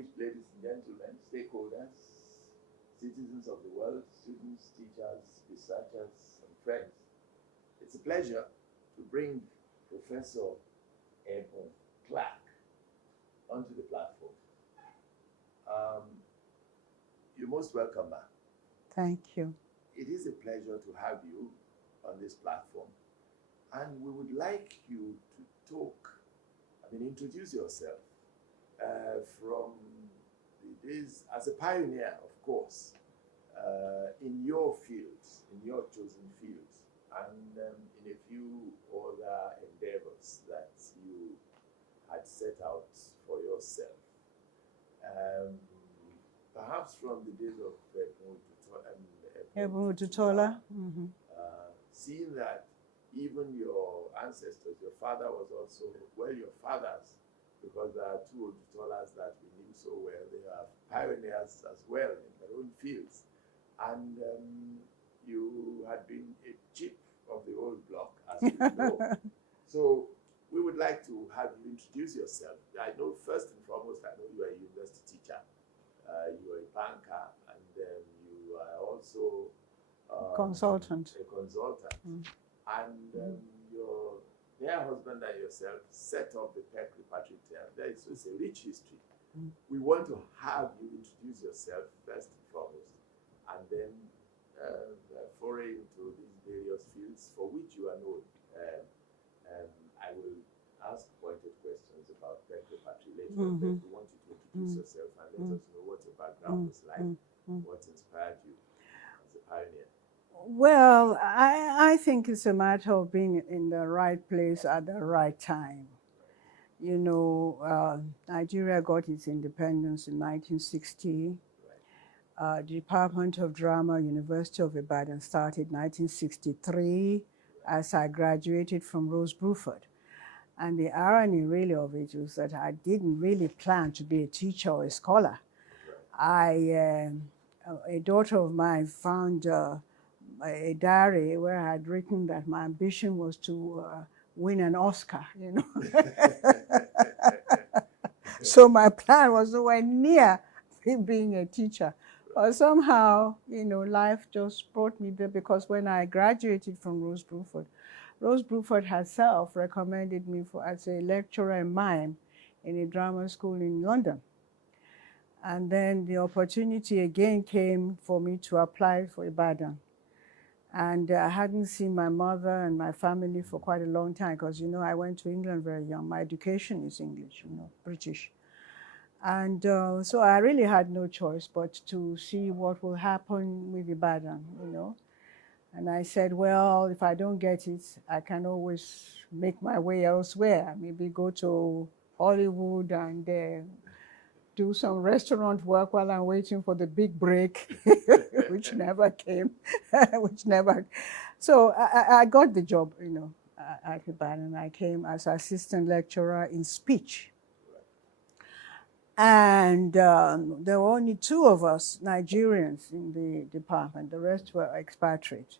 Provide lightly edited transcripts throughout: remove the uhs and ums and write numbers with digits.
distinguished ladies and gentlemen, stakeholders, citizens of the world, students, teachers, researchers, and friends, it's a pleasure to bring Professor Ebun onto the platform. You're most welcome, ma'am. Thank you. It is a pleasure to have you on this platform. And we would like you to talk, introduce yourself from the days as a pioneer, of course, in your fields, in your chosen fields, and in a few other endeavors that you had set out for yourself. Perhaps from the days of Ebun Tutola. Seeing that even your ancestors, your father was also, well, your fathers, because there are two Odutolas that we knew so well, they are pioneers as well in their own fields. And you had been a chip of the old block, as we know. So we would like to have you introduce yourself. I know, first and foremost, I know you are a university teacher, you are a banker, and you are also consultant. A consultant. And your dear husband and yourself set up the Peck Repatriation. It's a rich history. We want to have you introduce yourself first and foremost, and then foray into these various fields for which you are known. I will ask pointed questions about Peck Repatriation later, but we want you to introduce yourself and let us know what your background was like, what inspired you as a pioneer. Well, I think it's a matter of being in the right place at the right time. You know, Nigeria got its independence in 1960. The Department of Drama, University of Ibadan started in 1963 as I graduated from Rose Bruford. And the irony really of it was that I didn't really plan to be a teacher or a scholar. A daughter of mine found a diary where I had written that my ambition was to win an Oscar, you know. So my plan was nowhere near being a teacher. But somehow, you know, life just brought me there, because when I graduated from Rose Bruford herself recommended me as a lecturer in mime in a drama school in London. And then the opportunity again came for me to apply for Ibadan. And I hadn't seen my mother and my family for quite a long time, because, you know, I went to England very young. My education is English, you know, British. And so I really had no choice but to see what will happen with Ibadan, you know. And I said, well, if I don't get it, I can always make my way elsewhere. Maybe go to Hollywood and do some restaurant work while I'm waiting for the big break, which never came, So I got the job, you know, at Ibadan. I came as assistant lecturer in speech. And there were only two of us Nigerians in the department. The rest were expatriates.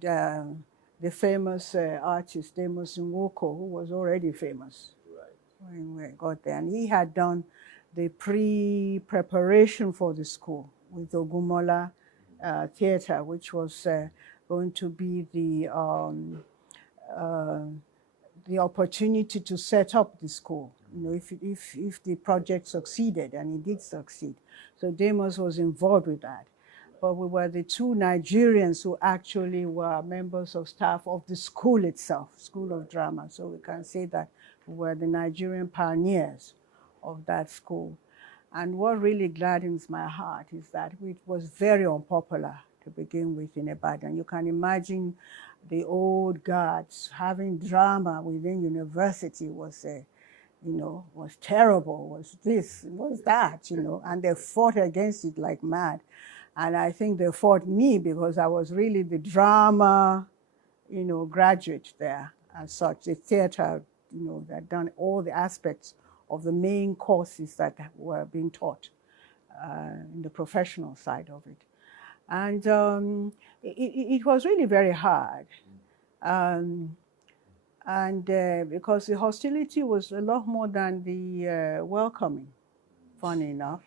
The famous artist, Demus Nwoko, who was already famous when we got there. And he had done the pre-preparation for the school with Ogumola Theatre, which was going to be the opportunity to set up the school, you know, if the project succeeded, and it did succeed. So Demus was involved with that. But we were the two Nigerians who actually were members of staff of the school itself, School of Drama. So we can say that we were the Nigerian pioneers of that school. And what really gladdens my heart is that it was very unpopular to begin with in Ibadan. You can imagine the old guards having drama within university was terrible, was this, was that, you know, and they fought against it like mad. And I think they fought me because I was really the drama, you know, graduate there as such, the theater, you know, that done all the aspects of the main courses that were being taught in the professional side of it. And it was really very hard. Because the hostility was a lot more than the welcoming. funny enough.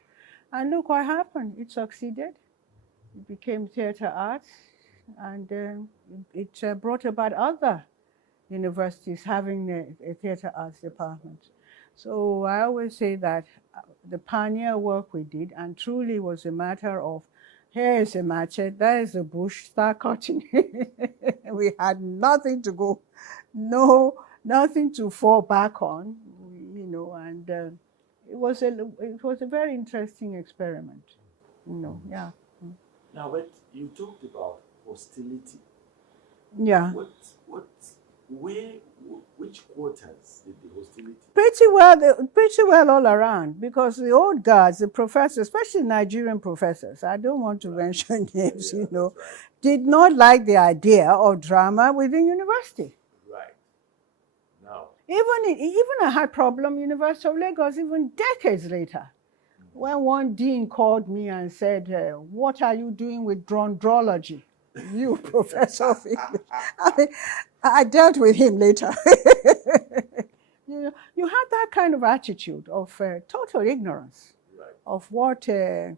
And look what happened. It succeeded. It became theater arts, and it brought about other universities having a theater arts department. So I always say that the pioneer work we did, and truly was a matter of, here is a machete, there is a bush, start cutting. We had nothing to go, nothing to fall back on, you know, and it was a very interesting experiment, you know, yeah. Now, but you talked about hostility. Yeah. Which quarters did the hostility? Pretty well all around, because the old guards, the professors, especially Nigerian professors, I don't want to mention names, you know, did not like the idea of drama within university. Right. Now. Even I had problem University of Lagos even decades later, when one dean called me and said, "What are you doing with drondrology? You professor of English." I mean, I dealt with him later. You had that kind of attitude of total ignorance of what, the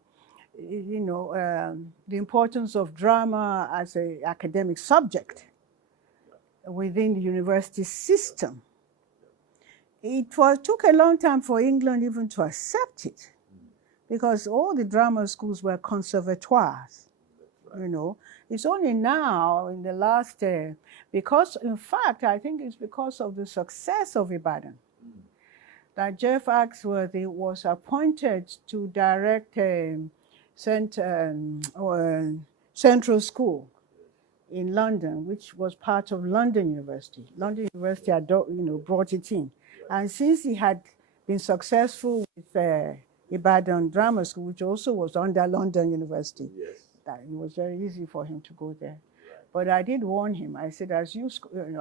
importance of drama as an academic subject within the university system. It took a long time for England even to accept it, because all the drama schools were conservatoires, you know. It's only now in the last, because in fact, I think it's because of the success of Ibadan, that Jeff Axworthy was appointed to direct Central School in London, which was part of London University. London University had, brought it in. And since he had been successful with Ibadan Drama School, which also was under London University, that it was very easy for him to go there. But I did warn him. I said, as you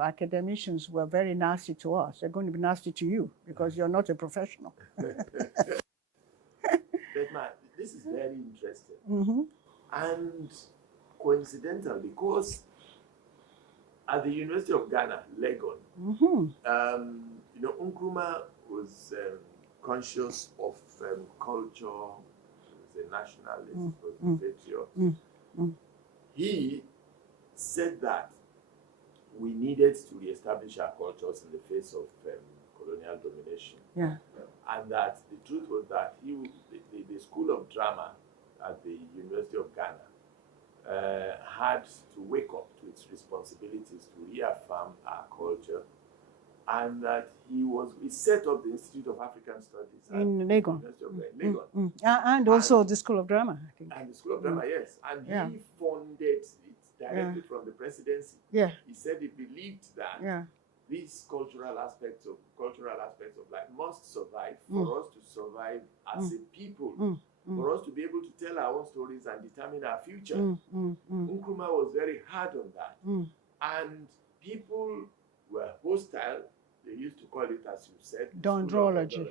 academicians were very nasty to us, they're going to be nasty to you because you're not a professional. But this is very interesting. And coincidental, because at the University of Ghana, Legon, Nkrumah was conscious of culture, he was a nationalist, was a patriot. He said that we needed to reestablish our cultures in the face of colonial domination. Yeah. And that the truth was that the School of Drama at the University of Ghana had to wake up to its responsibilities to reaffirm our culture, and that he set up the Institute of African Studies in Legon. Legon. And also the School of Drama, I think. And the School of Drama, yes. And he funded it directly from the presidency. Yeah. He said he believed that these cultural aspects of life must survive for us to survive as a people, for us to be able to tell our own stories and determine our future. Nkrumah was very hard on that. And people were hostile. They used to call it, as you said, dendrology.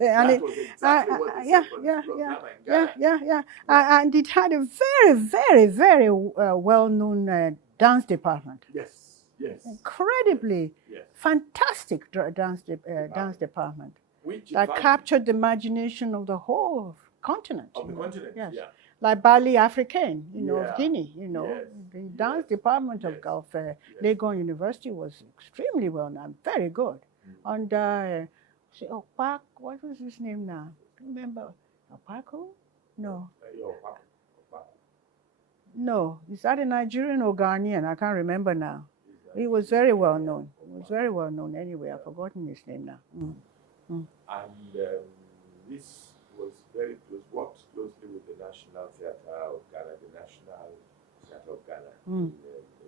That was exactly what they said for the School of Drama in Ghana. And it had a very, very, very well-known dance department. Yes. Incredibly fantastic dance department. That captured the imagination of the whole continent. Of the continent, yes. Like Bali Africain, of Guinea, The dance department of Legon University was extremely well known, very good. Under Opak, what was his name now? Remember Opaku? No. No, is that a Nigerian or Ghanaian? I can't remember now. He was very well known. He was very well known anyway. I've forgotten his name now. And this was worked closely with the National Theatre of Ghana, the National Theatre of Ghana in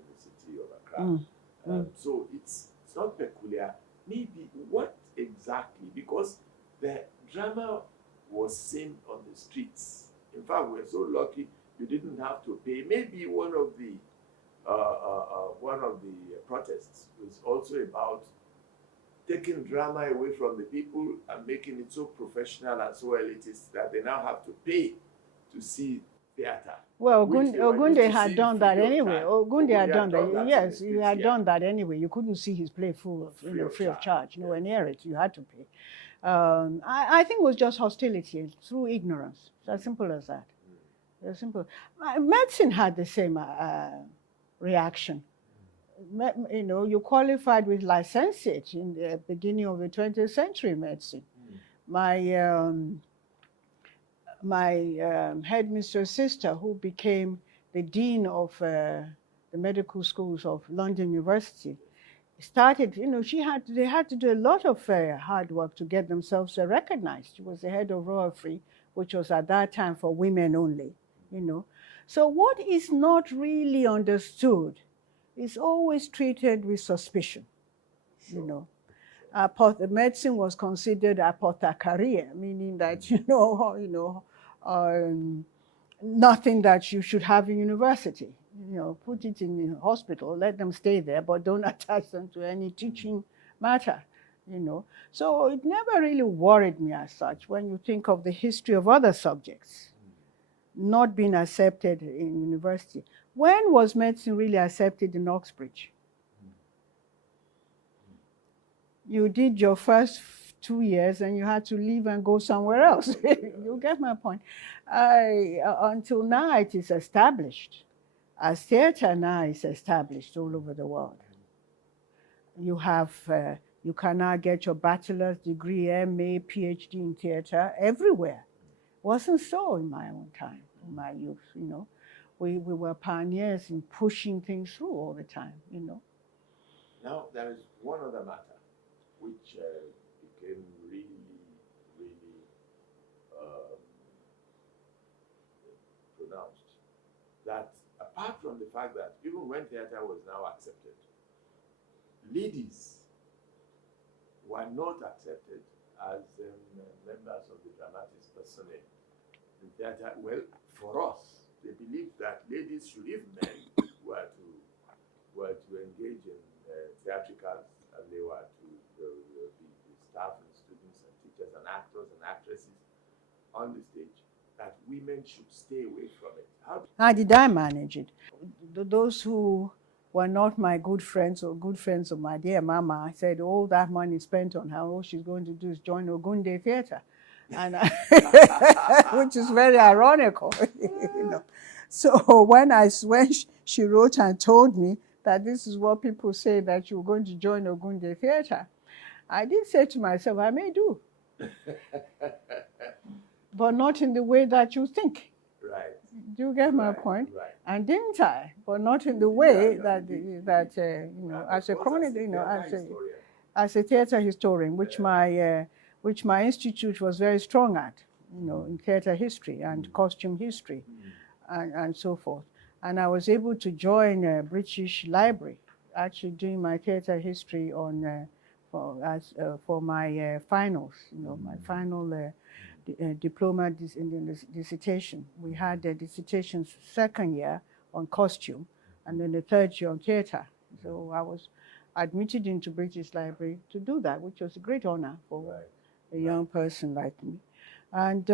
the city of Accra. So it's not peculiar. Maybe what exactly? Because the drama was seen on the streets. In fact, we're so lucky you didn't have to pay. Maybe one of the protests was also about taking drama away from the people and making it so professional and so elitist that they now have to pay to see theater. Well, Ogunde had done that anyway. Ogunde had done that. Yes, he had done that anyway. You couldn't see his play free of charge. Nowhere near it. You had to pay. I think it was just hostility through ignorance. It's as simple as that. Very simple. Medicine had the same reaction. You qualified with licentiate in the beginning of the 20th century medicine. My headmistress sister, who became the dean of the medical schools of London University, started, they had to do a lot of hard work to get themselves recognized. She was the head of Royal Free, which was at that time for women only, So what is not really understood is always treated with suspicion, The medicine was considered apothecaria, meaning that, nothing that you should have in university. Put it in the hospital, let them stay there, but don't attach them to any teaching matter, So it never really worried me as such when you think of the history of other subjects not being accepted in university. When was medicine really accepted in Oxbridge? You did your first 2 years and you had to leave and go somewhere else. You get my point. Until now it is established. As theater now is established all over the world. You can now get your bachelor's degree, MA, PhD in theater everywhere. Wasn't so in my own time, in my youth, We were pioneers in pushing things through all the time, Now, there is one other matter which became really, really pronounced. That apart from the fact that even when theater was now accepted, ladies were not accepted as members of the dramatis personae in theater. Well, for us, they believed that ladies should, if men were to engage in theatricals, and they were to be staff and students and teachers and actors and actresses on the stage, that women should stay away from it. How did I manage it? Those who were not my good friends or good friends of my dear mama said all that money spent on her, all she's going to do is join Ogunde Theatre, and which is very ironical, So when she wrote and told me that this is what people say, that you're going to join Ogunde Theatre, I did say to myself, I may do, but not in the way that you think. Right. Do you get my point? Right. And didn't I? But not in the way as a chronic, as a theater historian, which my institute was very strong at, in theater history and costume history, and so forth. And I was able to join a British Library, actually doing my theater history for my finals, my final diploma dissertation. We had the dissertation second year on costume, and then the third year on theater. So I was admitted into British Library to do that, which was a great honor for a young person like me. And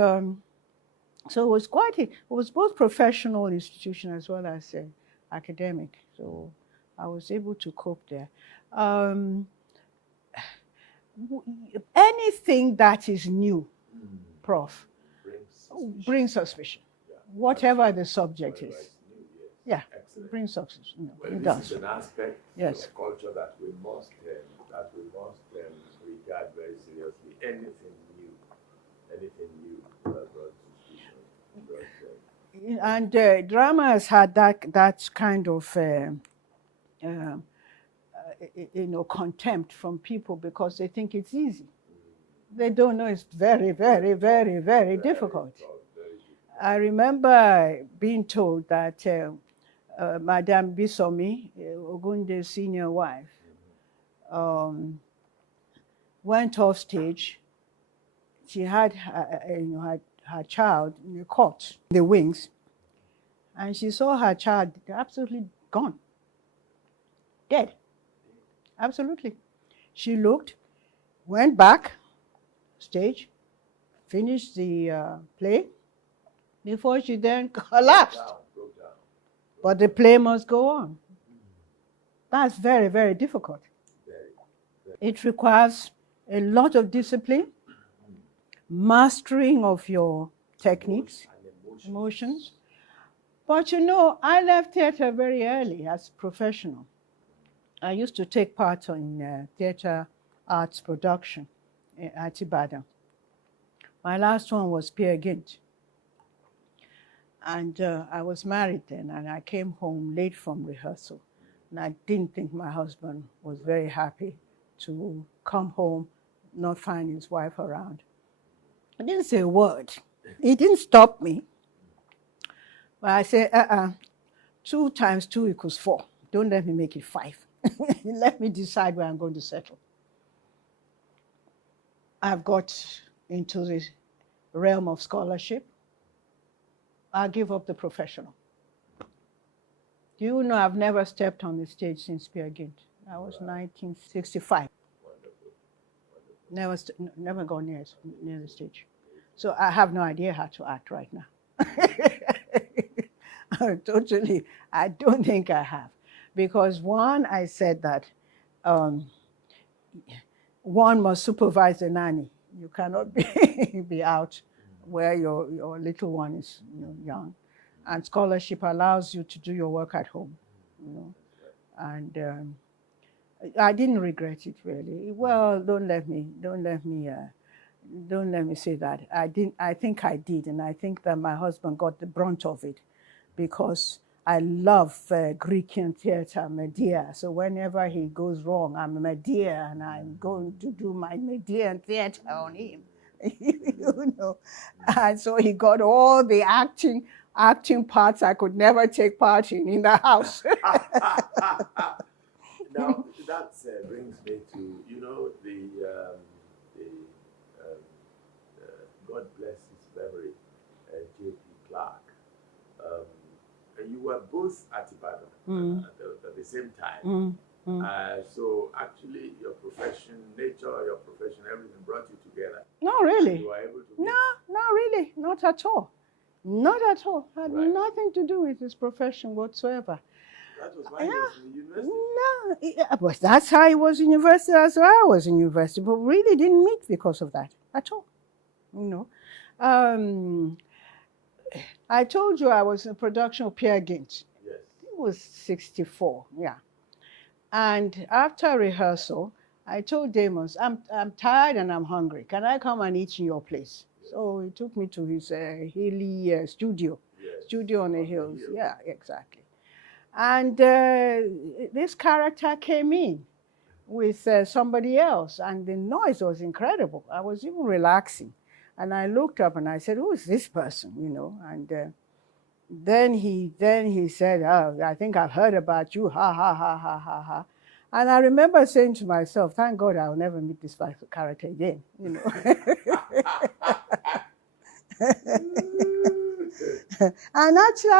so it was both professional institution as well as academic. So I was able to cope there. Anything that is new, Prof, brings suspicion. Yeah. Whatever the subject is. Yeah, brings suspicion. Well, it this does. is an aspect of culture that we must regard very seriously. Anything new brought suspicion. And drama has had that kind of contempt from people because they think it's easy. They don't know it's very, very, very, very difficult. I remember being told that Madame Bisomi, Ogunde's senior wife, went off stage. She had her child in the cot, the wings, and she saw her child absolutely gone, dead, absolutely. She looked, went back stage, finished the play, before she then collapsed. Broke down. But the play must go on. That's very, very difficult. It requires a lot of discipline, mastering of your techniques, emotions. But you know, I left theater very early as a professional. I used to take part in theater arts production at Ibadan. My last one was Peer Gynt. And I was married then, and I came home late from rehearsal. And I didn't think my husband was very happy to come home, not find his wife around. I didn't say a word. He didn't stop me. But I said, 2 times 2 equals 4. Don't let me make it 5. Let me decide where I'm going to settle. I've got into the realm of scholarship. I'll give up the professional. Do you know I've never stepped on the stage since Peer Gynt? That was 1965. Never gone near the stage. So I have no idea how to act right now. Totally, I don't think I have. Because one, I said that one must supervise the nanny. You cannot be out where your little one is young. And scholarship allows you to do your work at home. And I didn't regret it really. Well, don't let me say that. I think I did, and I think that my husband got the brunt of it, because I love Greek theater, Medea. So whenever he goes wrong, I'm Medea, and I'm going to do my Medean theater on him. And so he got all the acting parts I could never take part in the house. Now that brings me to God bless his memory, J.P. Clark. And you were both at Ibadan at the same time. So actually, your profession, your profession, everything brought you together. No, really. You were able to No, not really. Not at all. Not at all. Had nothing to do with his profession whatsoever. That was why he was in the university. No, but that's how he was in university. That's why I was in university. But really didn't meet because of that at all. I told you I was in production of Peer Gynt. Yes. It was 64, yeah. And after rehearsal, I told Demos, I'm tired and I'm hungry. Can I come and eat in your place? Yes. So he took me to his hilly studio. Yes. Studio on the hills. Yeah, exactly. And this character came in with somebody else, and the noise was incredible. I was even relaxing. And I looked up and I said, who is this person, And then he said, oh, I think I've heard about you, ha, ha, ha, ha, ha, ha. And I remember saying to myself, thank God I'll never meet this character again, And actually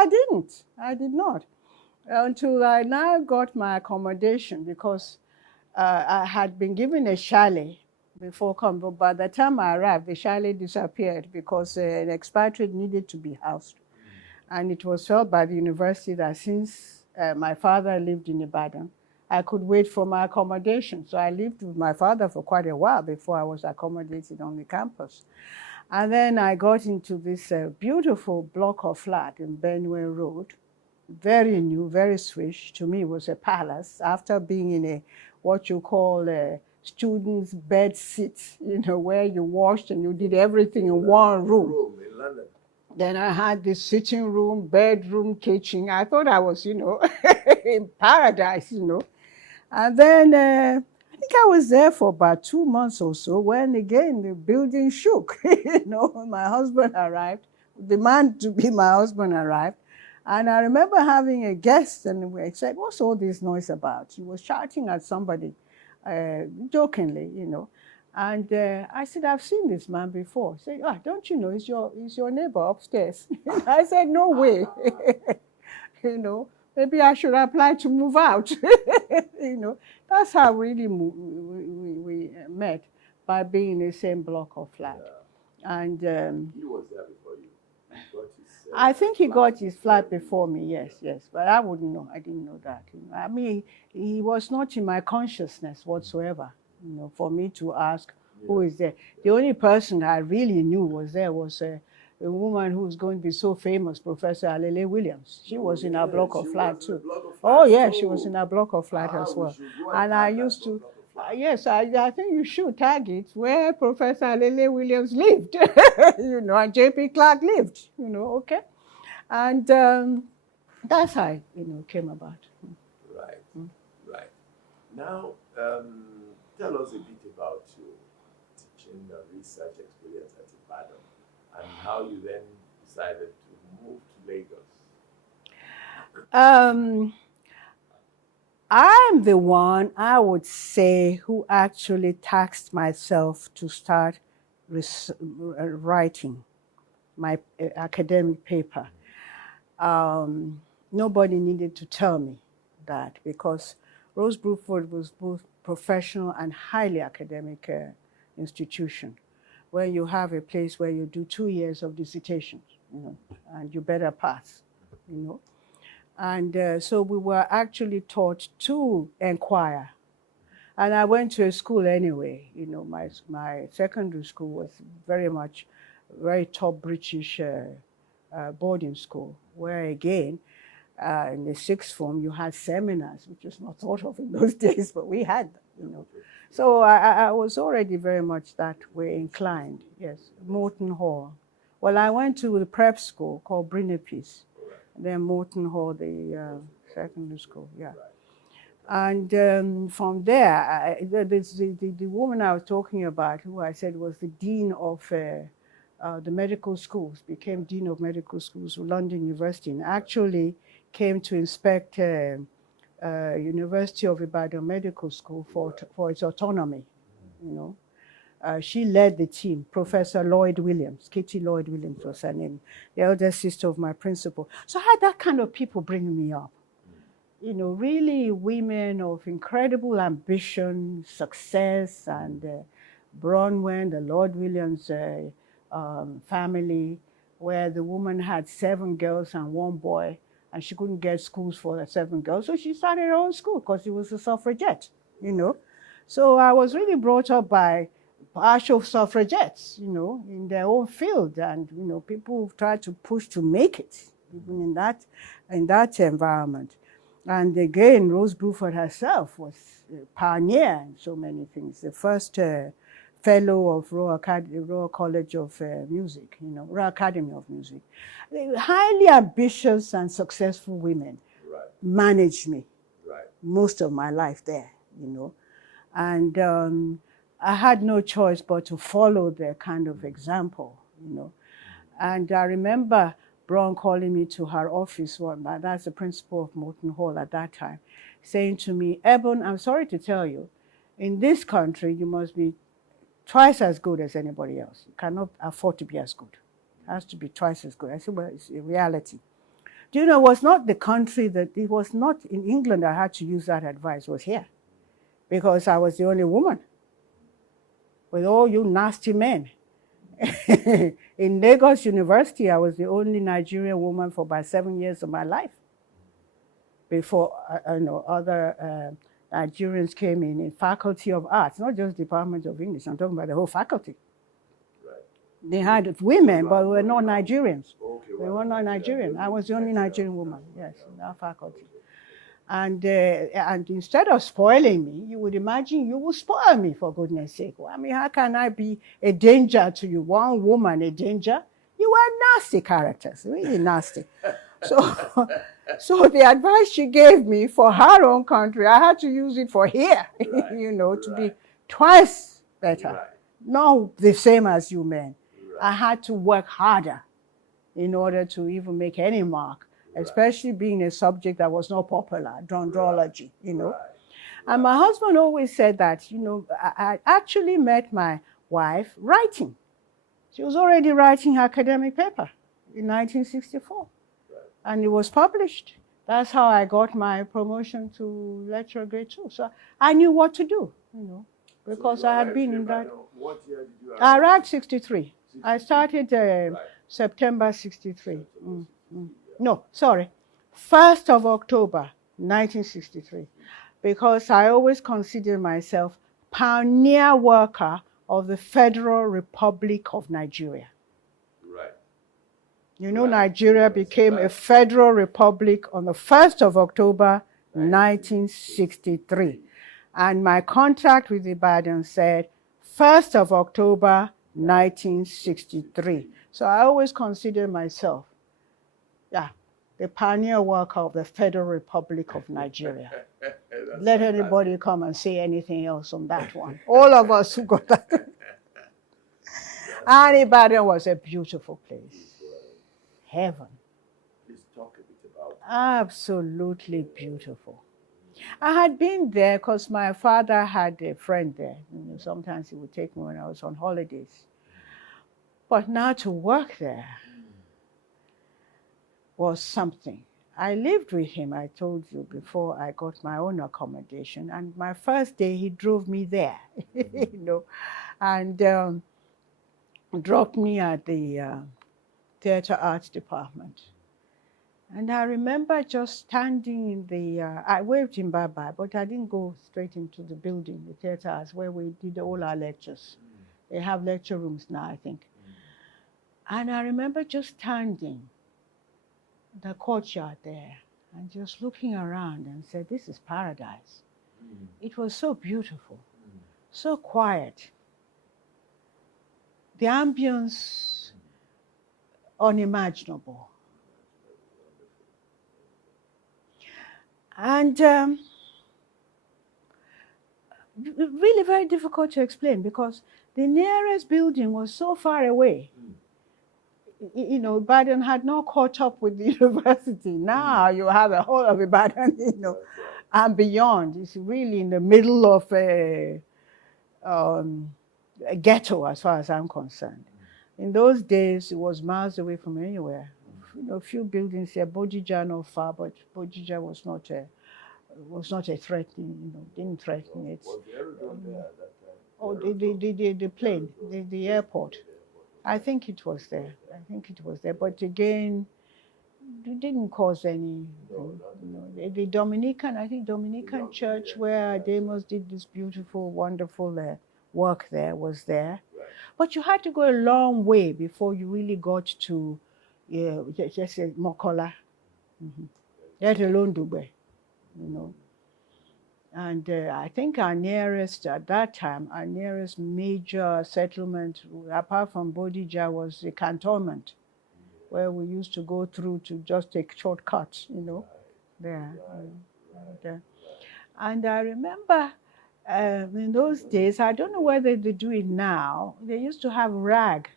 I did not. Until I now got my accommodation, because I had been given a chalet before coming, but by the time I arrived, the chalet disappeared because an expatriate needed to be housed. And it was felt by the university that since my father lived in Ibadan, I could wait for my accommodation. So I lived with my father for quite a while before I was accommodated on the campus. And then I got into this beautiful block of flat in Benue Road, very new, very swish. To me, it was a palace. After being in a what you call a student's bed sit, where you washed and you did everything in one room. In London. Then I had this sitting room, bedroom, kitchen. I thought I was, in paradise, And then I think I was there for about 2 months or so when again the building shook. My husband arrived. The man to be my husband arrived. And I remember having a guest, and we said, what's all this noise about? He was shouting at somebody, jokingly, And I said, I've seen this man before. He said, don't you know, he's your neighbor upstairs. I said, no way. Maybe I should apply to move out. That's how really we met, by being in the same block of flat. Yeah. And he was there before you. I think he got his flat before me, yes. But I wouldn't know. I didn't know that. I mean, he was not in my consciousness whatsoever, for me to ask who is there. The only person I really knew was there was a woman who was going to be so famous, Professor Alele Williams. She was in our block of flat too. Oh yeah, she was in our block of flat as well. And I used to, yes, I think you should tag it where Professor Alele Williams lived, you know, and J.P. Clark lived, you know, okay? And that's how it, you know, came about. Right, right. Now, tell us a bit about your teaching and research experience at Ibadan and how you then decided to move to Lagos. I'm the one, I would say, who actually tasked myself to start writing my academic paper. Nobody needed to tell me that because Rose Bruford was both professional and highly academic institution, where you have a place where you do 2 years of dissertation, you know, and you better pass, you know. And so we were actually taught to inquire. And I went to a school anyway, you know, my secondary school was very top British boarding school, where again, in the sixth form, you had seminars, which was not thought of in those days, but we had them, you know. So I was already very much that way inclined, yes, Morton Hall. Well, I went to the prep school called Brinapeace, then Morton Hall, the secondary school, yeah. And from there, the woman I was talking about, who I said was the dean of the medical schools, became dean of medical schools of London University, and actually came to inspect University of Ibadan Medical School for its autonomy, you know. She led the team, Professor Lloyd Williams, Kitty Lloyd Williams was her name, the elder sister of my principal. So I had that kind of people bringing me up. You know, really women of incredible ambition, success, and Bronwen, the Lord Williams family, where the woman had 7 girls and 1 boy, and she couldn't get schools for the 7 girls, so she started her own school because she was a suffragette, you know. So I was really brought up by partial suffragettes, you know, in their own field, and you know, people tried to push to make it, even in that environment. And again, Rose Bruford herself was a pioneer in so many things. The first fellow of Royal College of Music, you know, Royal Academy of Music. Highly ambitious and successful women managed me most of my life there, you know. And I had no choice but to follow their kind of example, you know. And I remember Brown calling me to her office, that's the principal of Morton Hall at that time, saying to me, Ebun, I'm sorry to tell you, in this country, you must be twice as good as anybody else. You cannot afford to be as good. It has to be twice as good. I said, well, it's a reality. Do you know, it was not the country it was not in England I had to use that advice, it was here. Because I was the only woman with all you nasty men. In Lagos University, I was the only Nigerian woman for about 7 years of my life before other Nigerians came in Faculty of Arts, not just Department of English, I'm talking about the whole faculty. They had women, but we were not Nigerians. We were not Nigerian. I was the only Nigerian woman, yes, in our faculty. And instead of spoiling me, you would imagine you will spoil me, for goodness sake. Well, I mean, how can I be a danger to you? One woman, a danger? You were nasty characters, really nasty. So the advice she gave me for her own country, I had to use it for here, you know, to be twice better. Not the same as you men. I had to work harder in order to even make any mark. Especially being a subject that was not popular, dendrology, you know. And my husband always said that, you know, I actually met my wife writing. She was already writing her academic paper in 1964. And it was published. That's how I got my promotion to lecturer grade 2. So I knew what to do, you know, because I had been in that. What year did you I arrived 63. I started September 63. No, sorry, 1st of October, 1963, because I always consider myself pioneer worker of the Federal Republic of Nigeria. Right. You know, Right. Nigeria Yes, became a right. federal republic on the 1st of October, 1963. And my contract with Ibadan said 1st of October, 1963. So I always consider myself, the pioneer worker of the Federal Republic of Nigeria. Let anybody come and say anything else on that one. All of us who got that. And Ibadan was a beautiful place. Heaven. Please talk a bit about it. Absolutely beautiful. I had been there because my father had a friend there. You know, sometimes he would take me when I was on holidays. But now to work there was something. I lived with him, I told you, before I got my own accommodation. And my first day, he drove me there, you know, and dropped me at the theater arts department. And I remember just standing in the, I waved him bye-bye, but I didn't go straight into the building, the theater arts, where we did all our lectures. They have lecture rooms now, I think. And I remember just standing in the courtyard there and just looking around and said, this is paradise. It was so beautiful, so quiet. The ambience, unimaginable. And really very difficult to explain because the nearest building was so far away. You know, Ibadan had not caught up with the university. Now you have the whole of Ibadan, you know, and beyond. It's really in the middle of a ghetto as far as I'm concerned. In those days, it was miles away from anywhere. You know, a few buildings here, Bodija not far, but Bodija was not a threatening, you know, didn't threaten it. Was the aerodrome there at that time? Oh, the plane, the airport. I think it was there. I think it was there. But again, it didn't cause any. You know, the Dominican, I think Dominican church where Demos did this beautiful, wonderful work there was there. Right. But you had to go a long way before you really got to, just say Mokola, let alone Dubai, you know. And I think our nearest, at that time, our nearest major settlement, apart from Bodija, was the cantonment, where we used to go through to just take shortcuts, you know, there. And I remember in those days, I don't know whether they do it now, they used to have rag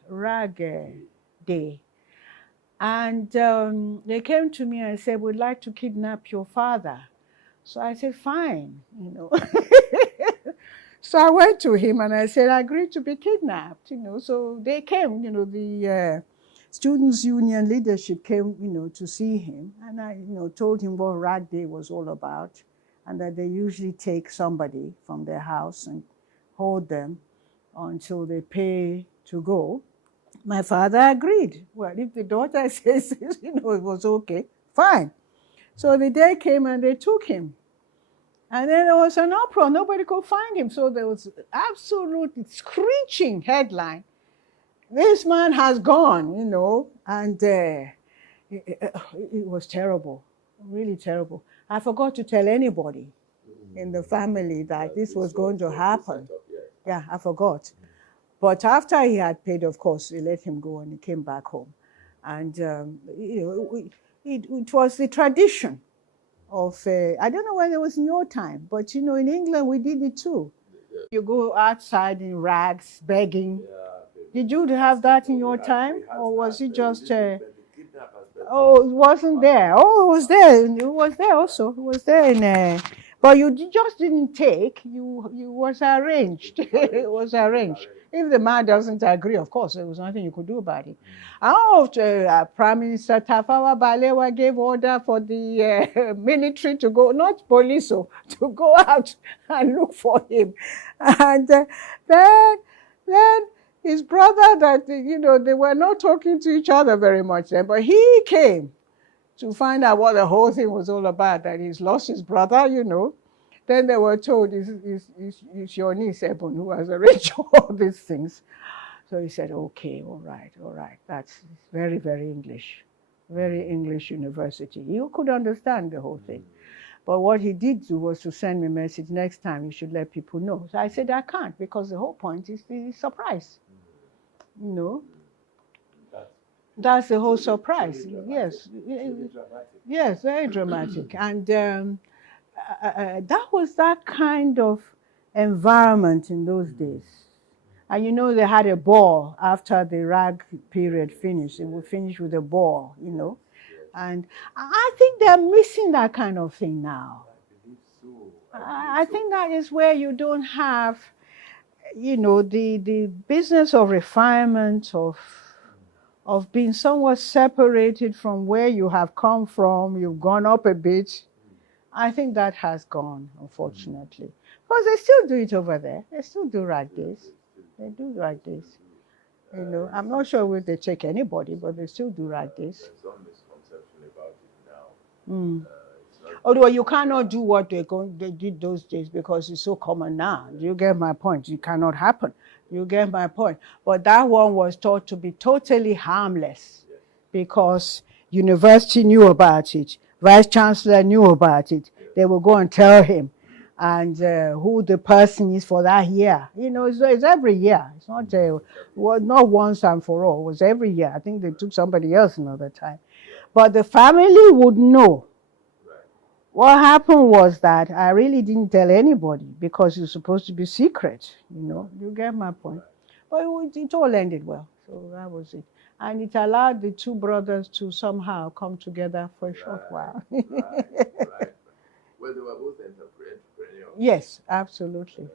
day. And they came to me and said, we'd like to kidnap your father. So I said, fine, you know. So I went to him and I said, I agreed to be kidnapped, you know. So they came, you know, the Students' Union leadership came, you know, to see him. And I, you know, told him what Rag Day was all about and that they usually take somebody from their house and hold them until they pay to go. My father agreed. Well, if the daughter says, you know, it was okay, fine. So the day came and they took him. And then there was an uproar. Nobody could find him. So there was absolutely screeching headline. This man has gone, you know. And it was terrible, really terrible. I forgot to tell anybody in the family that this was going to happen. Yeah, I forgot. But after he had paid, of course, we let him go and he came back home. And, you know, it was the tradition of, I don't know whether it was in your time, but, you know, in England, we did it too. You go outside in rags, begging. Did you have that in your time? Or was it just, oh, it wasn't there. Oh, it was there. It was there also. It was there in, but you just didn't take. You was arranged. It was arranged. If the man doesn't agree, of course, there was nothing you could do about it. Prime Minister Tafawa Balewa gave order for the military to go, not police, to go out and look for him. And then his brother, that, you know, they were not talking to each other very much then, but he came to find out what the whole thing was all about, that he's lost his brother, you know. Then they were told, it's your niece, Ebun, who has arranged all these things. So he said, okay, all right. That's very, very English. Very English university. You could understand the whole thing. But what he did do was to send me a message, next time you should let people know. So I said, I can't, because the whole point is the surprise. You know? That's the whole surprise. Yes. Yes, very dramatic. And that was that kind of environment in those days. And you know, they had a ball after the rag period finished. It would finish with a ball, you know. And I think they're missing that kind of thing now. I think that is where you don't have, you know, the business of refinement, of being somewhat separated from where you have come from. You've gone up a bit. I think that has gone, unfortunately. Because they still do it over there. They still do rag days. They do rag days. You know, I'm not sure whether they check anybody, but they still do rag days. There's some misconception about it now. Although you cannot do what they did those days because it's so common now. You get my point? It cannot happen. You get my point? But that one was thought to be totally harmless because university knew about it. Vice Chancellor knew about it. They will go and tell him. And who the person is for that year. You know, it's every year. It's not not once and for all. It was every year. I think they took somebody else another time. But the family would know. What happened was that I really didn't tell anybody because it's supposed to be secret. You know, you get my point. But it all ended well. So that was it. And it allowed the two brothers to somehow come together for a short while. Right. Well, they were both entrepreneurs. Yes, absolutely.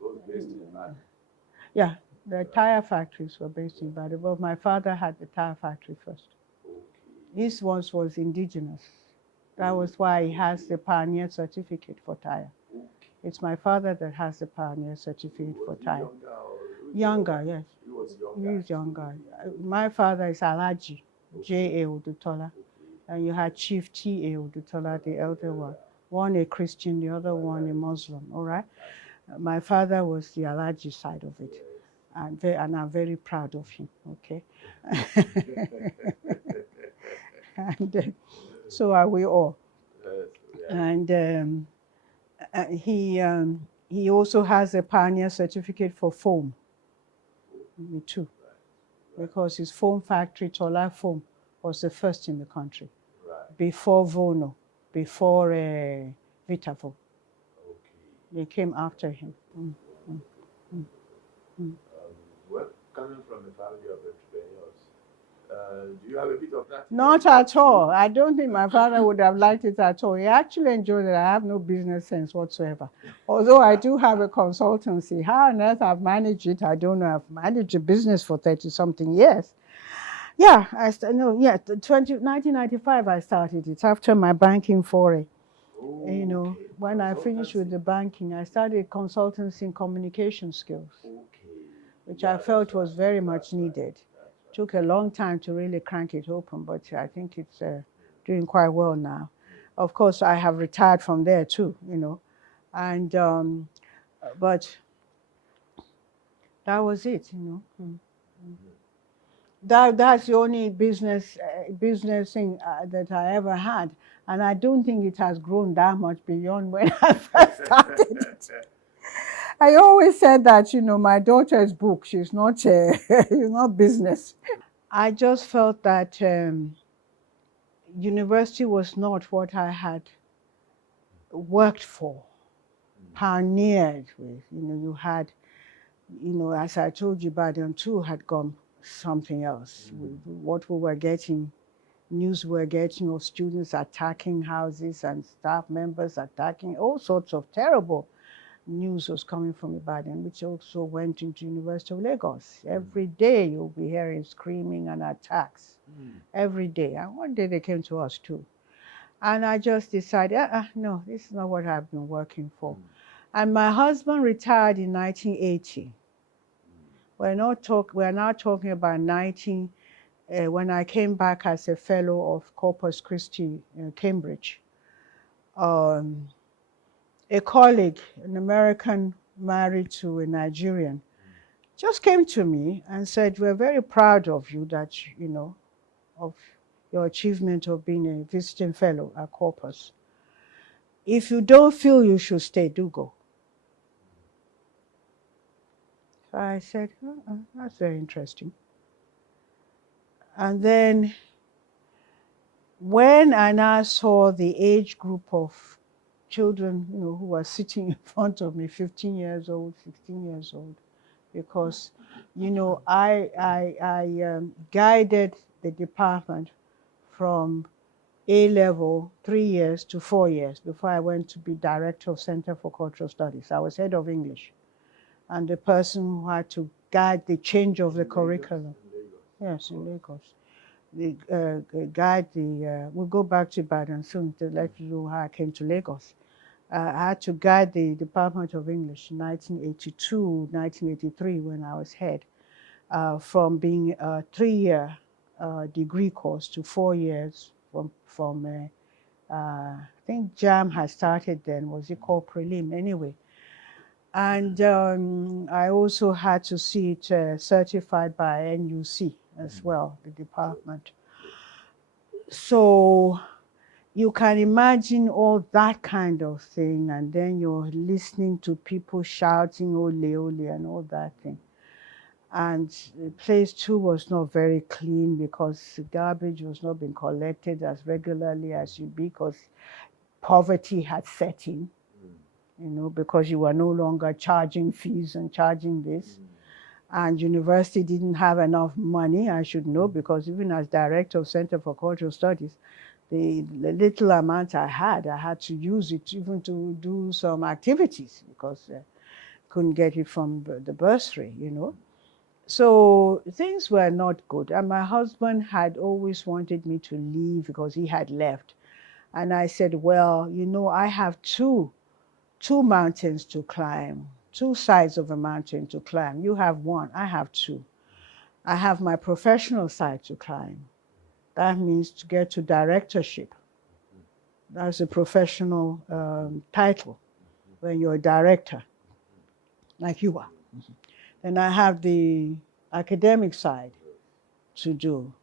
Both based in Ibadan. Yeah, the tire factories were based in Ibadan. But my father had the tire factory first. Okay. His one was indigenous. That was why he has the pioneer certificate for tire. Okay. It's my father that has the pioneer certificate for tire. Younger, yes. He was younger. He's younger. My father is Alaji, J.A. Odutola. And you had Chief T.A. Odutola, the elder one. One a Christian, the other one a Muslim, all right? My father was the Alaji side of it. And I'm very proud of him, okay? And so are we all. And he also has a pioneer certificate for foam, me too, because his foam factory, Tola Foam, was the first in the country, before Vono, before Vitavo. They came after him. Well, coming from a family of entrepreneurs, do you have a bit of that? Not at all. I don't think my father would have liked it at all. He actually enjoyed it. I have no business sense whatsoever. Although I do have a consultancy. How on earth I've managed it, I don't know. I've managed a business for 30-something years. Yeah, 1995 I started it after my banking foray. You know, when I finished with the banking, I started consultancy in communication skills, which I felt was very much needed. Took a long time to really crank it open, but I think it's doing quite well now. Of course, I have retired from there too, you know, and but that was it, you know. That's the only business thing that I ever had, and I don't think it has grown that much beyond when I first started it. I always said that, you know, my daughter's book, she's not it's not business. I just felt that university was not what I had worked for, pioneered with. You know, you had, you know, as I told you, Ibadan too had gone something else. What we were getting, news we were getting of students attacking houses and staff members attacking, all sorts of terrible news was coming from Ibadan, which also went into University of Lagos. Every day you'll be hearing screaming and attacks. Every day. And one day they came to us too. And I just decided, no, this is not what I've been working for. And my husband retired in 1980. We're now talking about when I came back as a fellow of Corpus Christi in Cambridge. a colleague, an American married to a Nigerian, just came to me and said, "We're very proud of you that, of your achievement of being a visiting fellow at Corpus. If you don't feel you should stay, do go." So I said, "That's very interesting." And then when I now saw the age group of children, who were sitting in front of me, 15 years old, 16 years old, because, I guided the department from A-level 3 years to 4 years before I went to be director of Center for Cultural Studies. I was head of English and the person who had to guide the change of the curriculum. Yes, in Lagos. We'll go back to Ibadan soon to let you know how I came to Lagos. I had to guide the Department of English in 1982, 1983 when I was head, from being a 3-year degree course to 4 years from I think JAM had started then, was it called Prelim anyway. And I also had to see it certified by NUC as well, the department. So you can imagine all that kind of thing, and then you're listening to people shouting ole ole and all that thing. And the place too was not very clean because the garbage was not being collected as regularly as should be, because poverty had set in, because you were no longer charging fees and charging this. And university didn't have enough money, I should know, because even as director of Center for Cultural Studies, the little amount I had to use it even to do some activities because I couldn't get it from the bursary, So things were not good. And my husband had always wanted me to leave because he had left. And I said, well, I have two mountains to climb, 2 sides of a mountain to climb. You have one, I have 2. I have my professional side to climb. That means to get to directorship. That's a professional title when you're a director, like you are. Then I have the academic side to do.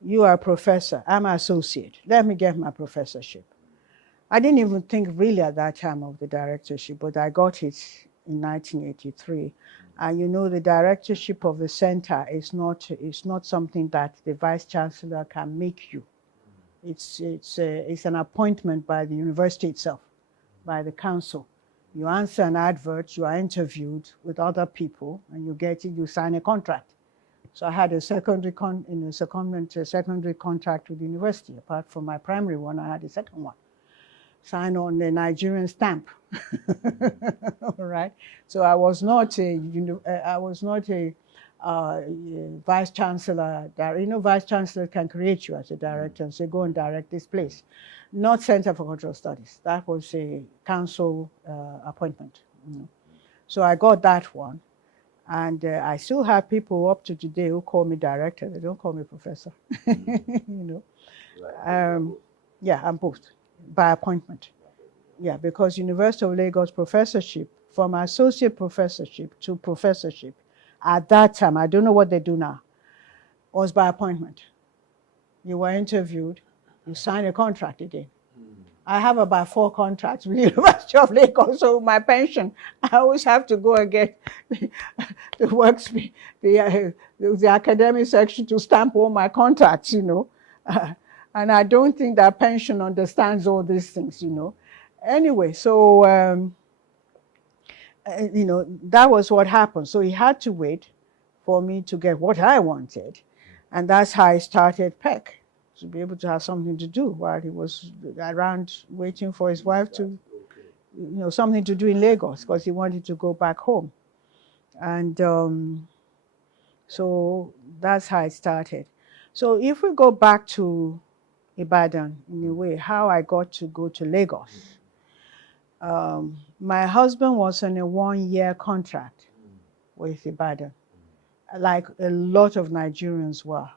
You are a professor, I'm an associate. Let me get my professorship. I didn't even think really at that time of the directorship, but I got it in 1983. And the directorship of the center is not something that the vice chancellor can make you. It's an appointment by the university itself, by the council. You answer an advert, you are interviewed with other people, and you sign a contract. So I had a secondary contract with the university. Apart from my primary one, I had a second one. Sign on the Nigerian stamp. All right. So I was not a vice chancellor. Vice chancellor can create you as a director and say, go and direct this place. Not Center for Cultural Studies. That was a council appointment. So I got that one. And I still have people up to today who call me director. They don't call me professor. Yeah, I'm both. By appointment. Yeah, because University of Lagos professorship, from associate professorship to professorship, at that time, I don't know what they do now, was by appointment. You were interviewed, you signed a contract again. I have about 4 contracts with the University of Lagos, so my pension, I always have to go and get the works, the academic section to stamp all my contracts, and I don't think that pension understands all these things, Anyway, so, that was what happened. So he had to wait for me to get what I wanted. And that's how I started PEC, to be able to have something to do while he was around waiting for his wife to, something to do in Lagos, because he wanted to go back home. And so that's how it started. So if we go back to Ibadan, in a way, how I got to go to Lagos. My husband was on a 1-year contract with Ibadan, like a lot of Nigerians were.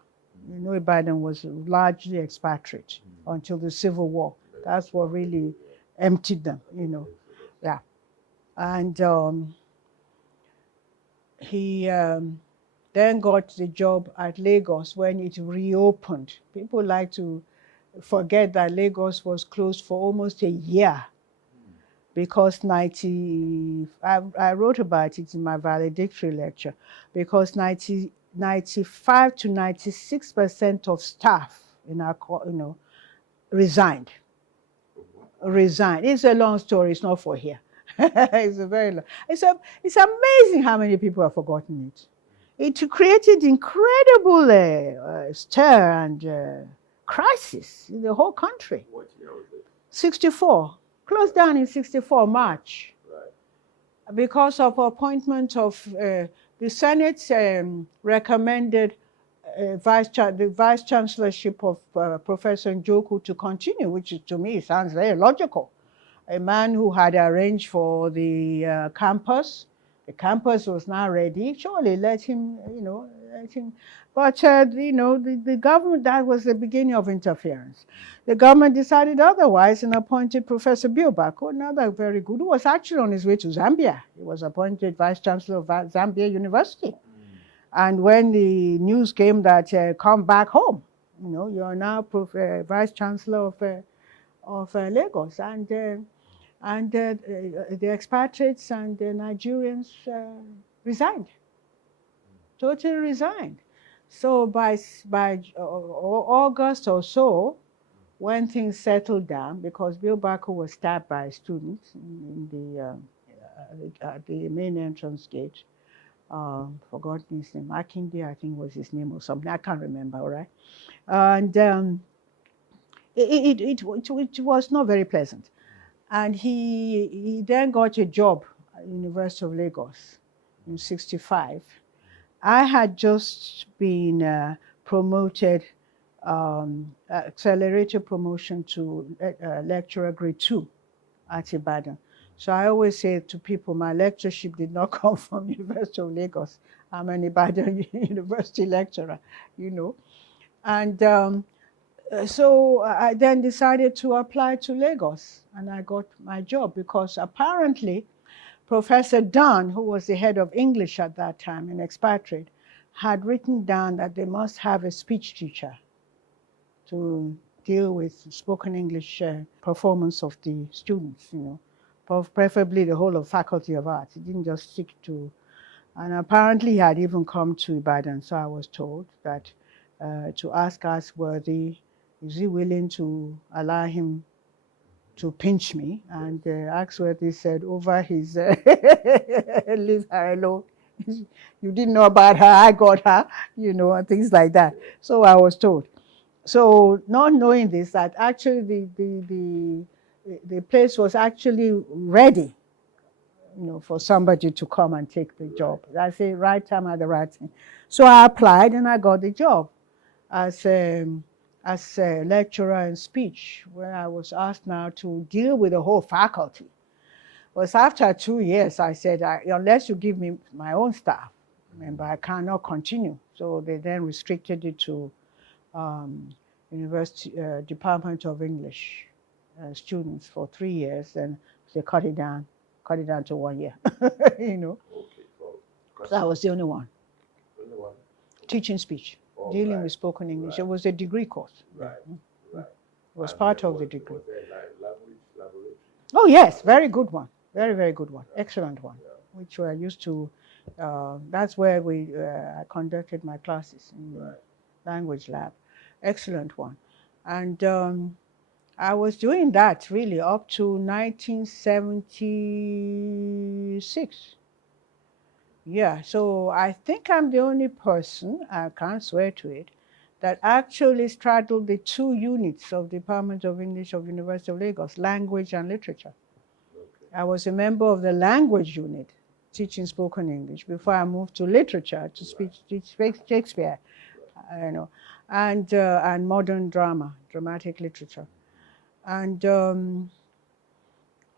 Ibadan was largely expatriate until the Civil War. That's what really emptied them, Yeah. And he then got the job at Lagos when it reopened. People like to forget that Lagos was closed for almost a year because I wrote about it in my valedictory lecture, because 95 to 96% of staff in our, resigned. It's a long story. It's not for here. It's a very long. It's amazing how many people have forgotten it. It created incredible stir and crisis in the whole country. What year was it? 64. Closed down in 64, March. Right. Because of appointment of the Senate recommended the vice chancellorship of Professor Njoku to continue, which to me sounds very logical. A man who had arranged for the campus. The campus was now ready. Surely let him. But the government, that was the beginning of interference. The government decided otherwise and appointed Professor Biobako, another very good, who was actually on his way to Zambia. He was appointed vice chancellor of Zambia University. And when the news came that come back home, you are now vice chancellor of Lagos, and the expatriates and the Nigerians resigned, totally resigned. So by August or so, when things settled down, because Bill Barker was stabbed by a student at the main entrance gate. Forgotten his name. Akinde, I think was his name or something. I can't remember, all right? And it was not very pleasant. And he then got a job at University of Lagos in 65. I had just been promoted, accelerated promotion to lecturer grade 2 at Ibadan. So I always say to people, my lectureship did not come from University of Lagos. I'm an Ibadan University lecturer, And so I then decided to apply to Lagos, and I got my job because apparently Professor Dunn, who was the head of English at that time, an expatriate, had written down that they must have a speech teacher to deal with spoken English performance of the students, preferably the whole of Faculty of Arts. He didn't just stick to, and apparently he had even come to Ibadan, so I was told that to ask Asworthy, is he willing to allow him to pinch me? And Axworthy said over his, leave her alone. You didn't know about her, I got her, and things like that. So I was told. So not knowing this, that actually the place was actually ready, for somebody to come and take the job. That's the right time at the right time. So I applied and I got the job as a lecturer in speech, where I was asked now to deal with the whole faculty. It was after 2 years, I said, unless you give me my own staff, remember, I cannot continue. So they then restricted it to University Department of English students for 3 years, and they cut it down to 1 year, Okay, So I was the only one. Only one? Teaching speech, dealing with spoken English. It was a degree course. Right. It was part of the degree. Was there language laboratory? Oh yes, very good one. Very, very good one. Excellent one. Yeah. Which I used to, that's where I conducted my classes in the language lab. Excellent one. And I was doing that really up to 1976. Yeah, so I think I'm the only person, I can't swear to it, that actually straddled the 2 units of Department of English of University of Lagos, language and literature. Okay. I was a member of the language unit, teaching spoken English, before I moved to literature to teach Shakespeare, and modern drama, dramatic literature. And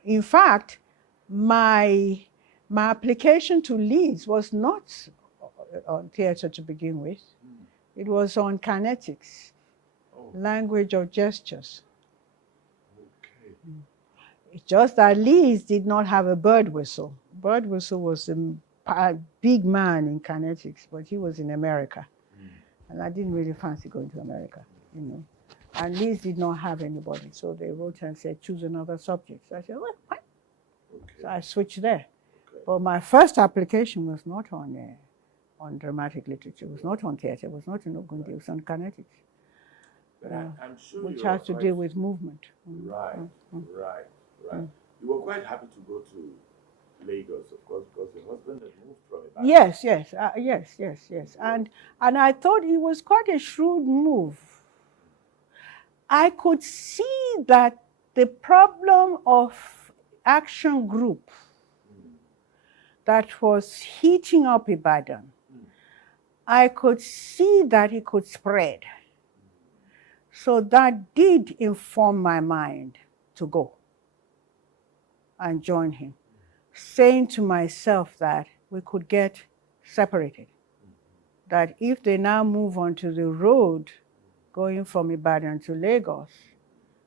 in fact, my application to Leeds was not on theater to begin with. It was on kinetics, language of gestures. Okay. It's just that Leeds did not have a bird whistle. Bird whistle was a big man in kinetics, but he was in America. And I didn't really fancy going to America, you know. And Leeds did not have anybody. So they wrote and said, choose another subject. So I said, well, fine. Okay. So I switched there. Okay. But my first application was not on dramatic literature. It was not on theater. It was not in Ogundi. It was on kinetics. But I'm sure which you has were to do with movement. Right. You were quite happy to go to Lagos, of course, because your husband had moved from Ibadan. Yes. And I thought it was quite a shrewd move. I could see that the problem of action group that was heating up Ibadan, I could see that it could spread. So that did inform my mind to go and join him, saying to myself that we could get separated. That if they now move onto the road going from Ibadan to Lagos,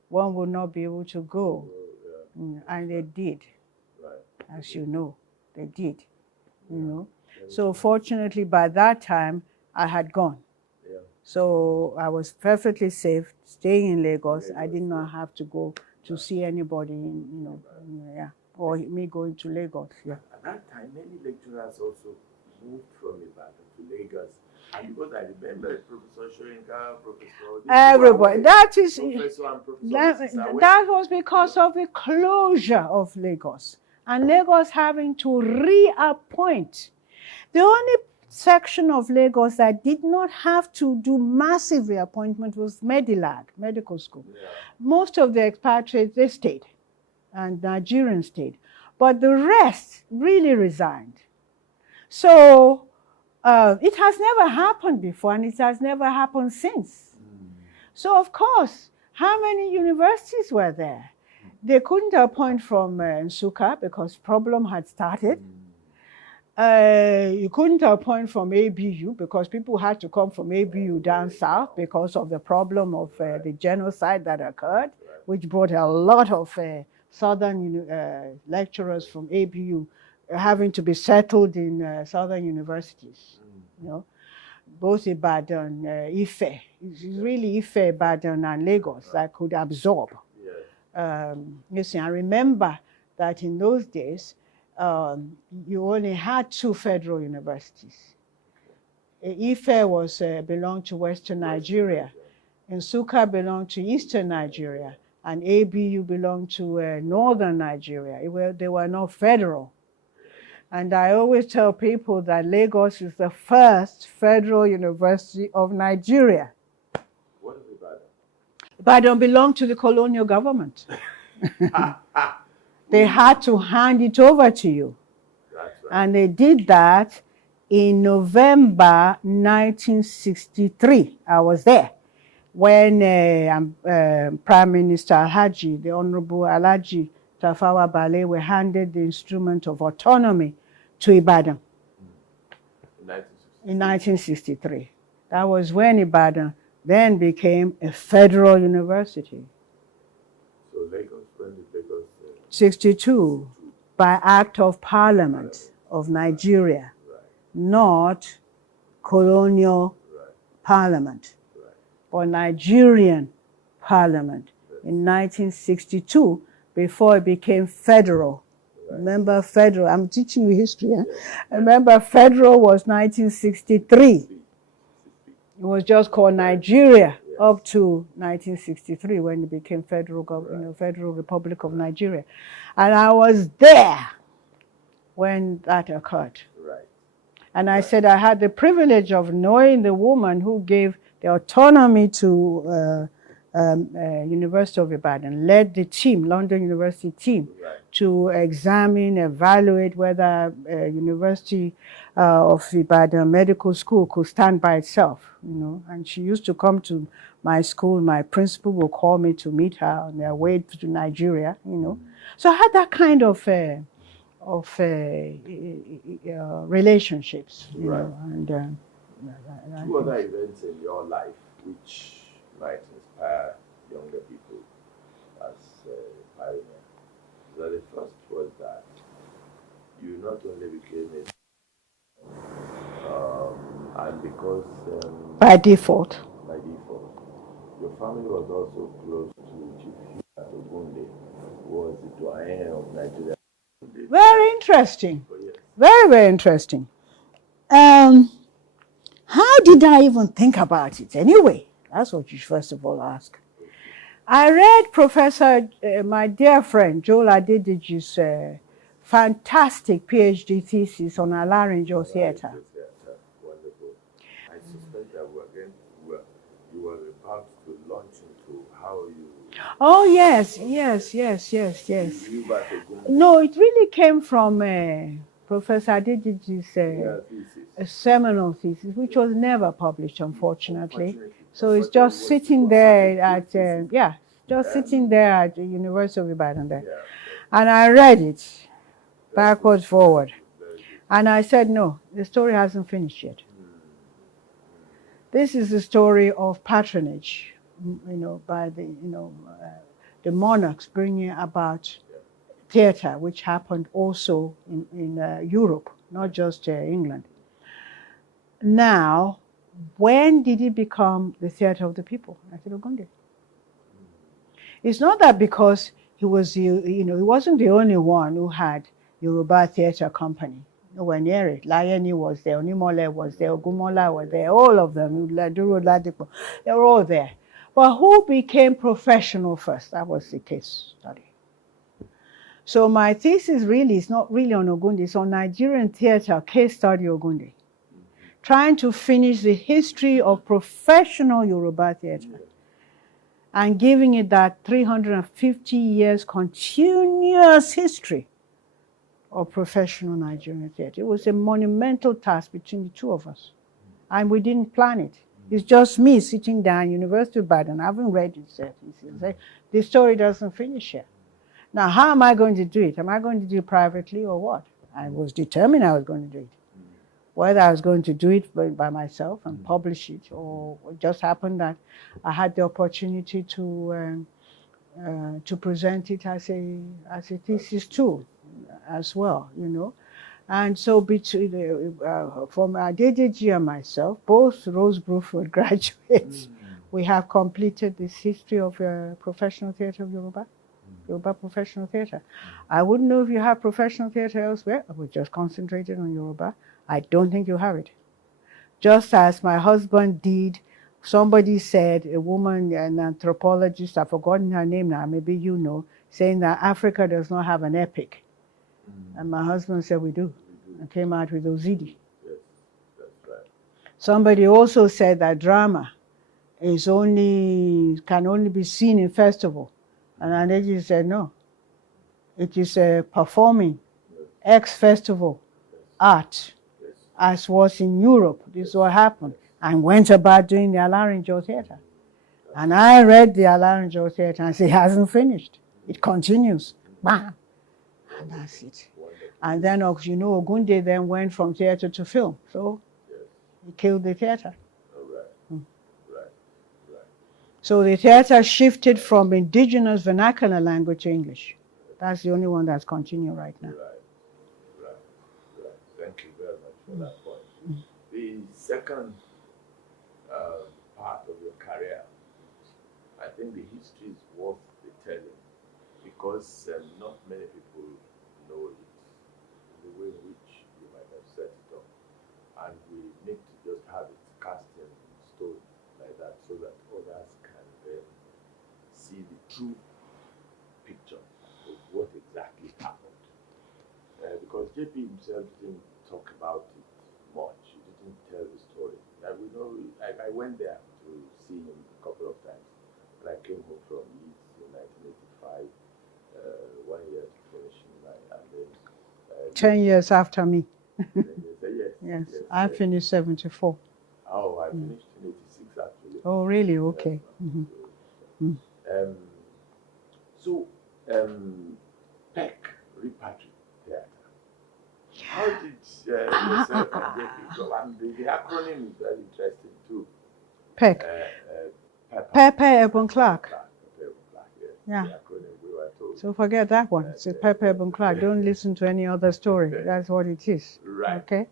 one would not be able to go. And they did, as you know, they did, you know. So fortunately, by that time, I had gone. So I was perfectly safe staying in Lagos. I did not have to go to see anybody, or me going to Lagos. Yeah. At that time, many lecturers also moved from Ibadan to Lagos. And because I remember Professor Shoyinka, everybody. That is Professor and Professor that was because of the closure of Lagos and Lagos having to reappoint. The only section of Lagos that did not have to do massive reappointment was Medilag, medical school. Yeah. Most of the expatriates, they stayed, and Nigerians stayed. But the rest really resigned. So it has never happened before, and it has never happened since. So, of course, how many universities were there? They couldn't appoint from Nsukka because problem had started. You couldn't appoint from ABU because people had to come from ABU down south because of the problem of the genocide that occurred, which brought a lot of southern lecturers from ABU having to be settled in southern universities. You know, both Ibadan, Ife, it's really Ife, Ibadan, and Lagos that could absorb. You see, I remember that in those days, you only had 2 federal universities. Ife was belonged to Western Nigeria, Nsukka belonged to Eastern Nigeria, and ABU belonged to Northern Nigeria. They were not federal. And I always tell people that Lagos is the first federal university of Nigeria. What is Ibadan? Ibadan belonged to the colonial government. They had to hand it over to you. That's right. And they did that in November 1963. I was there when Prime Minister Alhaji, the Honorable Alhaji Tafawa Bale, were handed the instrument of autonomy to Ibadan in 1963. That was when Ibadan then became a federal university. So Lagos, when did Lagos? 62, by Act of Parliament of Nigeria, not colonial parliament, but Nigerian parliament in 1962, before it became federal. Remember, federal, I'm teaching you history. Remember, federal was 1963. It was just called Nigeria up to 1963 when it became Federal Republic of Nigeria. And I was there when that occurred. And I said I had the privilege of knowing the woman who gave the autonomy to University of Ibadan, led the team, London University team, to examine, evaluate whether University of Ibadan Medical School could stand by itself, you know. And she used to come to my school. My principal would call me to meet her on their way to Nigeria, you know. So I had that kind of relationships, you know. And 2 other events in your life which might inspire younger people as pioneer. That the first was that you not only became and because by default. Your family was also close to Chief Ogunde, who was the doyen of Nigeria. Very interesting. Oh, yes. Very, very interesting. How did I even think about it? Anyway, that's what you first of all ask. I read Professor, my dear friend, Joel Adedeji's fantastic PhD thesis on laryngeal theatre. Wonderful. I suspect that you were about to launch into how you... Oh, yes. No, it really came from Professor Adedeji's seminal thesis, which was never published, unfortunately. So it's just sitting there at, sitting there at the University of Ibadan there. Yeah. And I read it backwards, forward. And I said, no, the story hasn't finished yet. This is the story of patronage, by the monarchs bringing about theatre, which happened also in Europe, not just England. Now, when did it become the theatre of the people? I said, Ogunde. It's not that because he was, he wasn't the only one who had Yoruba theatre company. Nowhere near it. Layeni was there, Onimole was there, Ogumola was there, all of them, Laduro, Ladipo, they were all there. But who became professional first? That was the case study. So my thesis really is not really on Ogunde, it's on Nigerian theatre, case study Ogunde. Trying to finish the history of professional Yoruba theatre and giving it that 350 years continuous history of professional Nigerian theatre. It was a monumental task between the two of us. And we didn't plan it. It's just me sitting down, University of Ibadan, I haven't read it. The story doesn't finish here. Now, how am I going to do it? Am I going to do it privately or what? I was determined I was going to do it. Whether I was going to do it by myself and publish it, or it just happened that I had the opportunity to present it as a thesis too, as well, And so between from Adedeji and myself, both Rose Bruford graduates, we have completed this history of professional theatre of Yoruba professional theatre. I wouldn't know if you have professional theatre elsewhere. I would just concentrated on Yoruba. I don't think you have it. Just as my husband did, somebody said, a woman, an anthropologist, I've forgotten her name now, maybe you know, saying that Africa does not have an epic. And my husband said, we do. And came out with Ozidi. Yes, that's right. Somebody also said that drama can only be seen in festival. And Adeji said, no. It is a performing ex-festival art, as was in Europe. This is what happened. And went about doing the laryngeal theatre. And I read the laryngeal theatre and said, it hasn't finished. It continues. Bam. And that's it. And then, Ogunde then went from theatre to film. So he killed the theatre. So the theatre shifted from indigenous vernacular language to English. That's the only one that's continuing right now. Right. Thank you very much for that point. The second part of your career, I think the history is worth the telling because not many people know it, the way in which you might have set it up. And we need to just have it cast in stone like that so that others can then see the true picture of what exactly happened. Because JP himself didn't talk about it much. He didn't tell the story. And we know, like I went there to see him a couple of times. And I came home from Leeds in 1985, 1 year to finishing and then 10 years after me. 10 years, yes. I finished 74. Oh, I finished in 86 actually. Oh, really? Okay. So, PEC, Repatriate Theatre. How did yourself and JP go? And the acronym is very interesting too. PEC. Pepper Ebun Clark. Pepper Ebun Clark, yes. Yeah. The acronym we were told. So forget that one. It's a Pepper Ebun Clark. Don't listen to any other story. That's what it is. Right. Okay.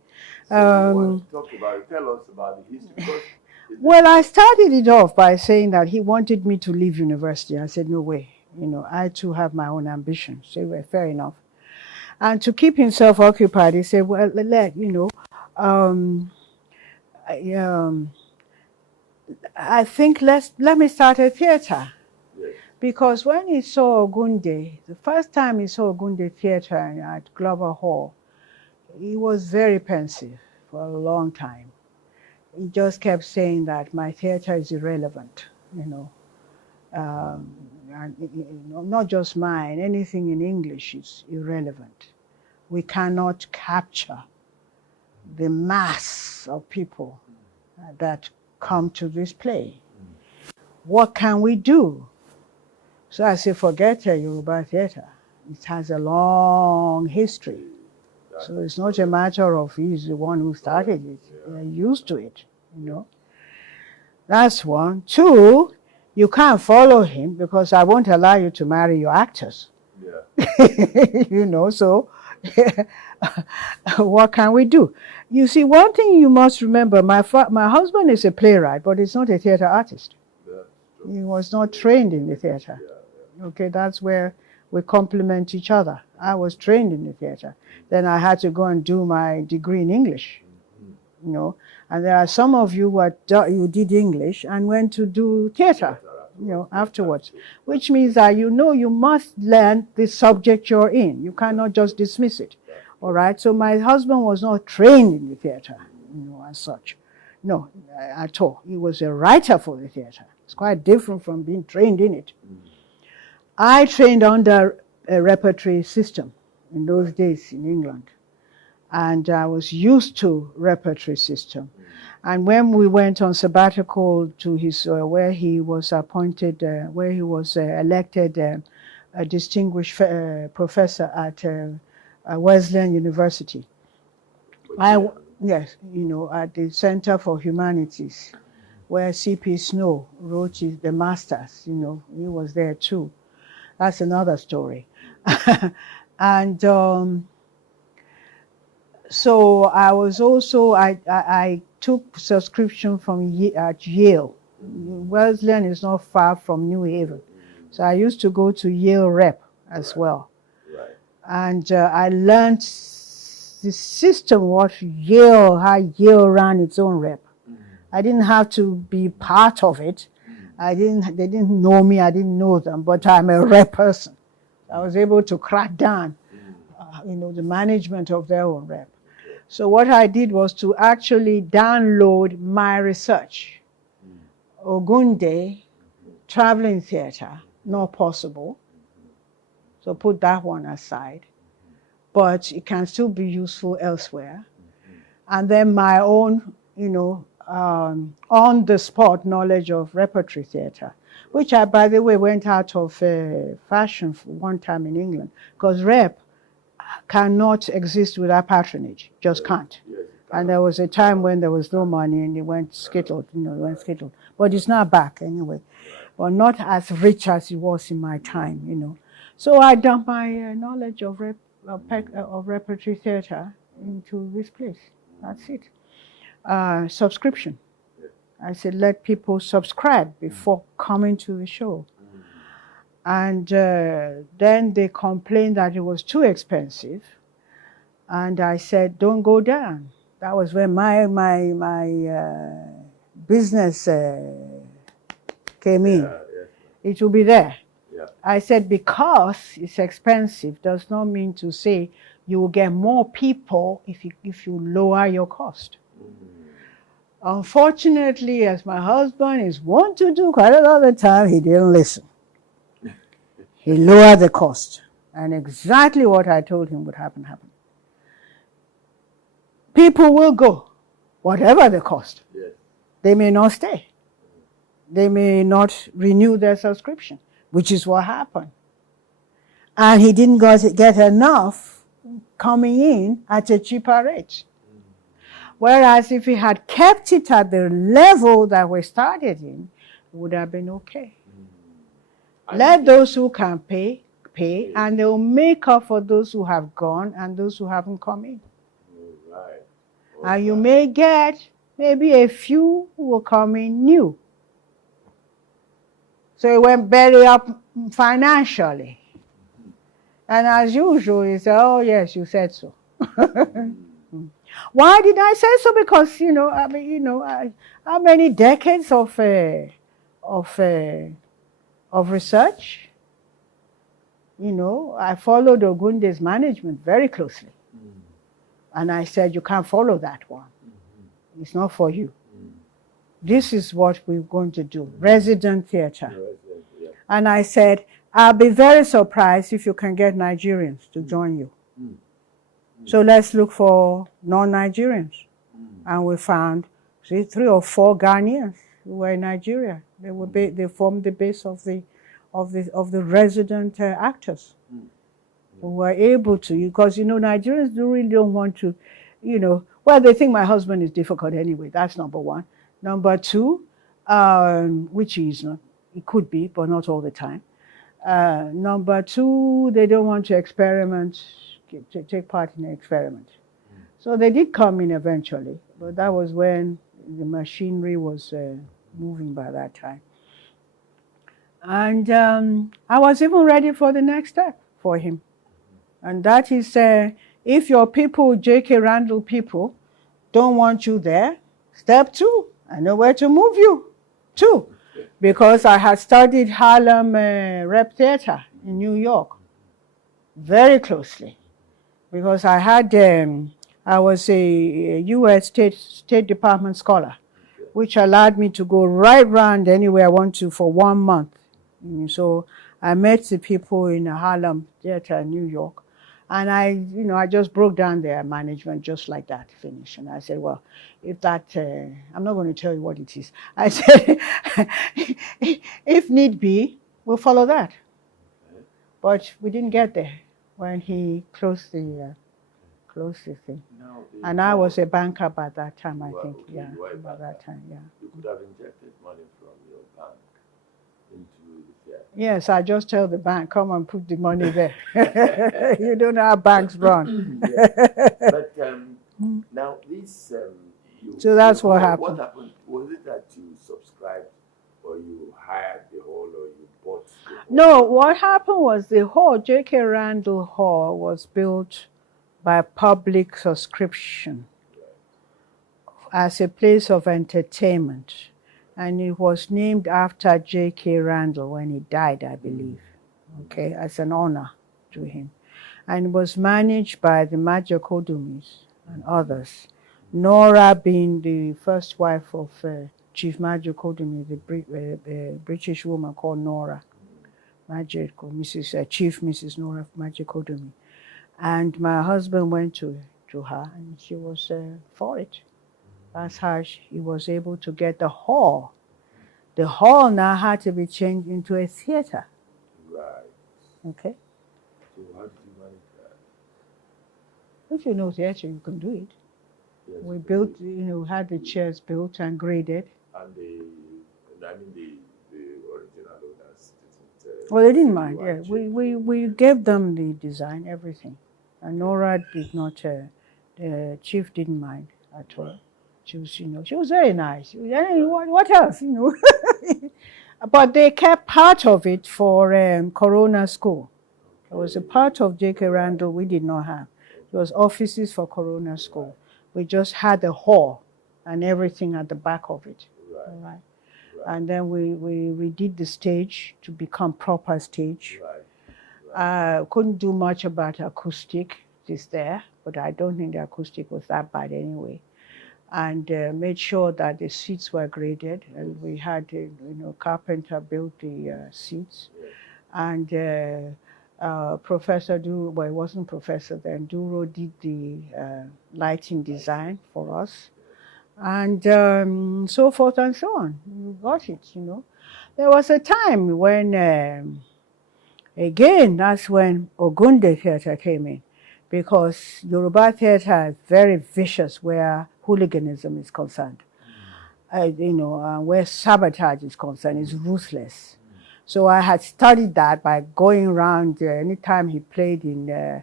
So you want to talk about it. Tell us about the history. Because well, I started it off by saying that he wanted me to leave university. I said, no way. You know, I too have my own ambitions. So, well, fair enough. And to keep himself occupied, he said, well, I think let me start a theater. yes. Because when he saw Ogunde, the first time he saw Ogunde Theater at Glover Hall, he was very pensive for a long time. He just kept saying that my theater is irrelevant, you know. And, not just mine, anything in English is irrelevant. We cannot capture the mass of people that come to this play. What can we do? So I say, forget a Yoruba theater. It has a long history. So it's not a matter of he's the one who started it. They're used to it, you know. That's one. Two, you can't follow him because I won't allow you to marry your actors. Yeah. You know, so what can we do? You see, one thing you must remember, my husband is a playwright, but he's not a theater artist. Yeah, he was not trained in the theater. Yeah, yeah. Okay, that's where we complement each other. I was trained in the theater. Then I had to go and do my degree in English, you know. And there are some of you who did English and went to do theater, you know, afterwards, which means that you know you must learn the subject you're in. You cannot just dismiss it, all right? So my husband was not trained in the theater, you know, as such. No, at all. He was a writer for the theater. It's quite different from being trained in it. I trained under a repertory system in those days in England. And I was used to repertory system. And when we went on sabbatical to his, where he was appointed, where he was elected a distinguished professor at Wesleyan University. Yes, you know, at the Center for Humanities, where C.P. Snow wrote the masters, you know, he was there too. That's another story. And so I was also, I took subscription from at Yale. Wesleyan is not far from New Haven. So I used to go to Yale Rep as well. Right. And I learned the system, how Yale ran its own rep. I didn't have to be part of it. They didn't know me, I didn't know them, but I'm a rep person. I was able to crack down, you know, the management of their own rep. So what I did was to actually download my research. Ogunde, traveling theater, not possible. So put that one aside. But it can still be useful elsewhere. And then my own, you know, on-the-spot knowledge of repertory theater, which I, by the way, went out of fashion for one time in England, because rep cannot exist without patronage, just can't. Yes, and there was a time when there was no money and it went skittled, you know, it went skittled. But it's not back anyway, but not as rich as it was in my time, you know. So I dumped my knowledge of repertory theater into this place. That's it. Subscription. I said, let people subscribe before coming to the show. And then they complained that it was too expensive. And I said, don't go down. That was when my business came in. Yeah. It will be there. Yeah. I said, because it's expensive does not mean to say you will get more people if you lower your cost. Unfortunately, as my husband is wont to do quite a lot of the time, he didn't listen. He lowered the cost. And exactly what I told him would happen, happened. People will go, whatever the cost. Yes. They may not stay. They may not renew their subscription, which is what happened. And he didn't get enough coming in at a cheaper rate. Whereas if he had kept it at the level that we started in, it would have been okay. Let those who can pay pay, and they'll make up for those who have gone and those who haven't come in. Right. And you may get maybe a few who will come in new. So it went belly up financially. And as usual, you say, oh yes, you said so. Why did I say so? Because, how many decades of research? I followed Ogunde's management very closely. And I said, you can't follow that one. It's not for you. This is what we're going to do, resident theater. And I said, I'll be very surprised if you can get Nigerians to join you. So let's look for non-Nigerians. And we found 3 or 4 Ghanaians who were in Nigeria. They formed the base of the resident actors. We were able to, because Nigerians really don't want to, well, they think my husband is difficult anyway. That's number one. Number two, which he's not, it could be, but not all the time. Number two, they don't want to experiment, to take part in an experiment. So they did come in eventually, but that was when the machinery was moving by that time. And I was even ready for the next step for him. And that is, if your people, J.K. Randall people, don't want you there, step 2, I know where to move you to. Because I had studied Harlem Rep Theater in New York very closely. Because I had, I was a U.S. State Department scholar, which allowed me to go right round anywhere I want to for 1 month. So I met the people in Harlem Theater in New York. And I just broke down their management just like that, finished. And I said, well, if that, I'm not going to tell you what it is. I said, if need be, we'll follow that. But we didn't get there when he closed the thing. And I was a banker by that time, I think. Okay, yeah, by that time, yeah. You could have injected money from your bank into the theater. Yes, I just tell the bank, come and put the money there. You don't know how banks run. But now this, so that's what happened. What happened? Was it that you subscribed, or you hired the hall, or you bought the hall? No, what happened was the hall, J.K. Randall Hall, was built by public subscription as a place of entertainment. And it was named after J.K. Randall when he died, I believe, okay, as an honor to him. And it was managed by the Majokodumis and others. Nora being the first wife of Chief Majokodumi, the British woman called Nora. Chief Mrs. Nora Majokodumi. And my husband went to her, and she was for it. That's how he was able to get the hall. The hall now had to be changed into a theater. Right. Okay? So how did you manage that? If you know theater, you can do it. Yes, We built, had the chairs built and graded. And the original owners didn't... Well, they didn't mind, yeah. We gave them the design, everything. And Nora did not, the chief didn't mind at all. She was, she was very nice. What else, But they kept part of it for Corona School. It was a part of J.K. Randall we did not have. It was offices for Corona School. We just had the hall and everything at the back of it. Right. All right. And then we redid the stage to become proper stage. Right. Couldn't do much about acoustic. It's there, but I don't think the acoustic was that bad anyway. And made sure that the seats were graded, and we had, carpenter built the seats. Yes. And Professor Duro, well, it wasn't Professor then, Duro did the lighting design for us. And so forth and so on. We got it, There was a time when, again, that's when Ogunde Theater came in, because Yoruba theater is very vicious where hooliganism is concerned. Where sabotage is concerned, is ruthless. So I had studied that by going around. Anytime he played in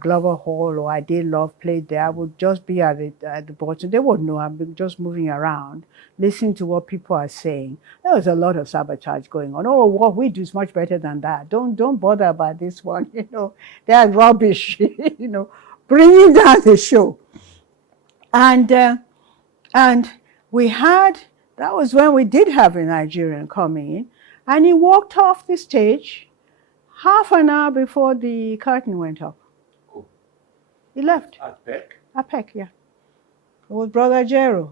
Glover Hall or I Did Love played there, I would just be at the bottom. They wouldn't know I'm just moving around, listening to what people are saying. There was a lot of sabotage going on. Oh, what we do is much better than that. Don't bother about this one. They're rubbish. Bringing down the show. And we had, that was when we did have a Nigerian coming in, and he walked off the stage half an hour before the curtain went up. Oh. He left. At Peck? At Peck, yeah. It was Brother Jero.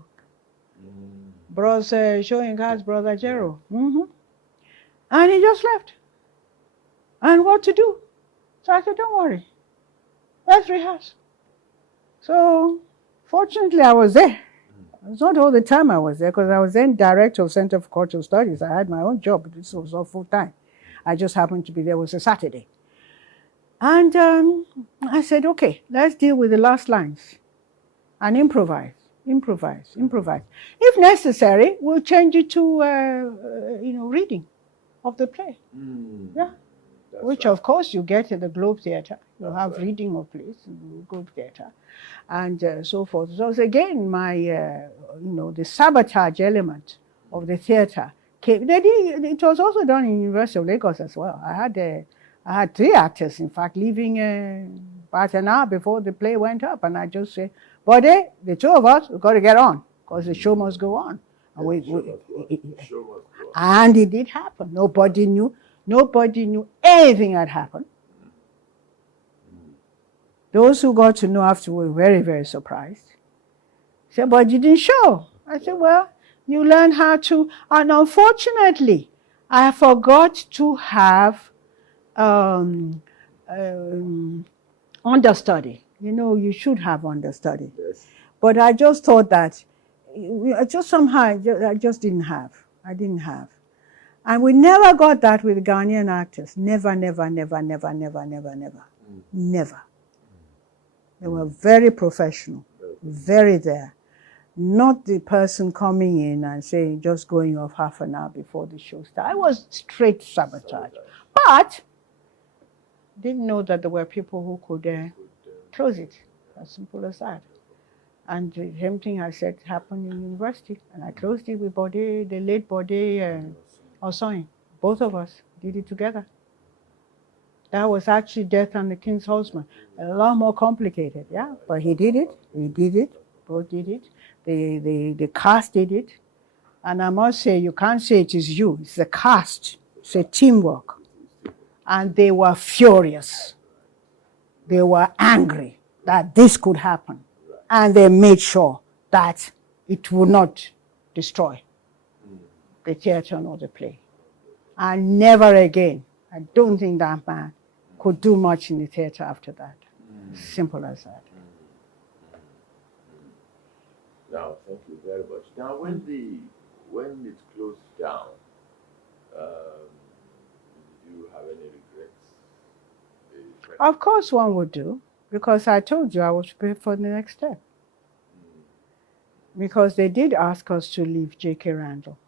Bros Shoyinka's Brother Jero. And he just left. And what to do? So I said, don't worry. Let's rehearse. So fortunately, I was there. It's not all the time I was there, because I was then director of Center for Cultural Studies. I had my own job. This was all full time. I just happened to be there. It was a Saturday. And I said, okay, let's deal with the last lines and improvise. If necessary, we'll change it to, reading of the play. Yeah. Which, right. Of course, you get in the Globe Theatre. You'll have right. Reading of plays in the Globe Theatre and so forth. So again, my, the sabotage element of the theatre came. It was also done in University of Lagos as well. I had 3 actors, in fact, leaving about an hour before the play went up. And I just said, Bode, the 2 of us, we've got to get on, because the show must go on. And it did happen. Nobody knew anything had happened. Those who got to know afterward were very, very surprised. Said, but you didn't show. I said, well, you learn how to. And unfortunately, I forgot to have understudy. You should have understudy. Yes. But I just thought that, I just didn't have. I didn't have. And we never got that with Ghanaian actors. Never. Never. They were very professional, very there. Not the person coming in and saying, just going off half an hour before the show started. I was straight sabotage. But didn't know that there were people who could close it. As simple as that. And the same thing I said happened in university. And I closed it with Bode, the late Bode Osoyin. Both of us did it together. That was actually Death and the King's Horseman. A lot more complicated, yeah. But he did it. Both did it. The cast did it. And I must say, you can't say it is you. It's the cast. It's a teamwork. And they were furious. They were angry that this could happen. And they made sure that it would not destroy the theatre nor the play. And never again, I don't think that man could do much in the theatre after that. Simple as that. Now, thank you very much. Now, when it closed down, did you have any regrets? Of course one would do, because I told you I was prepared for the next step. Because they did ask us to leave J.K. Randall.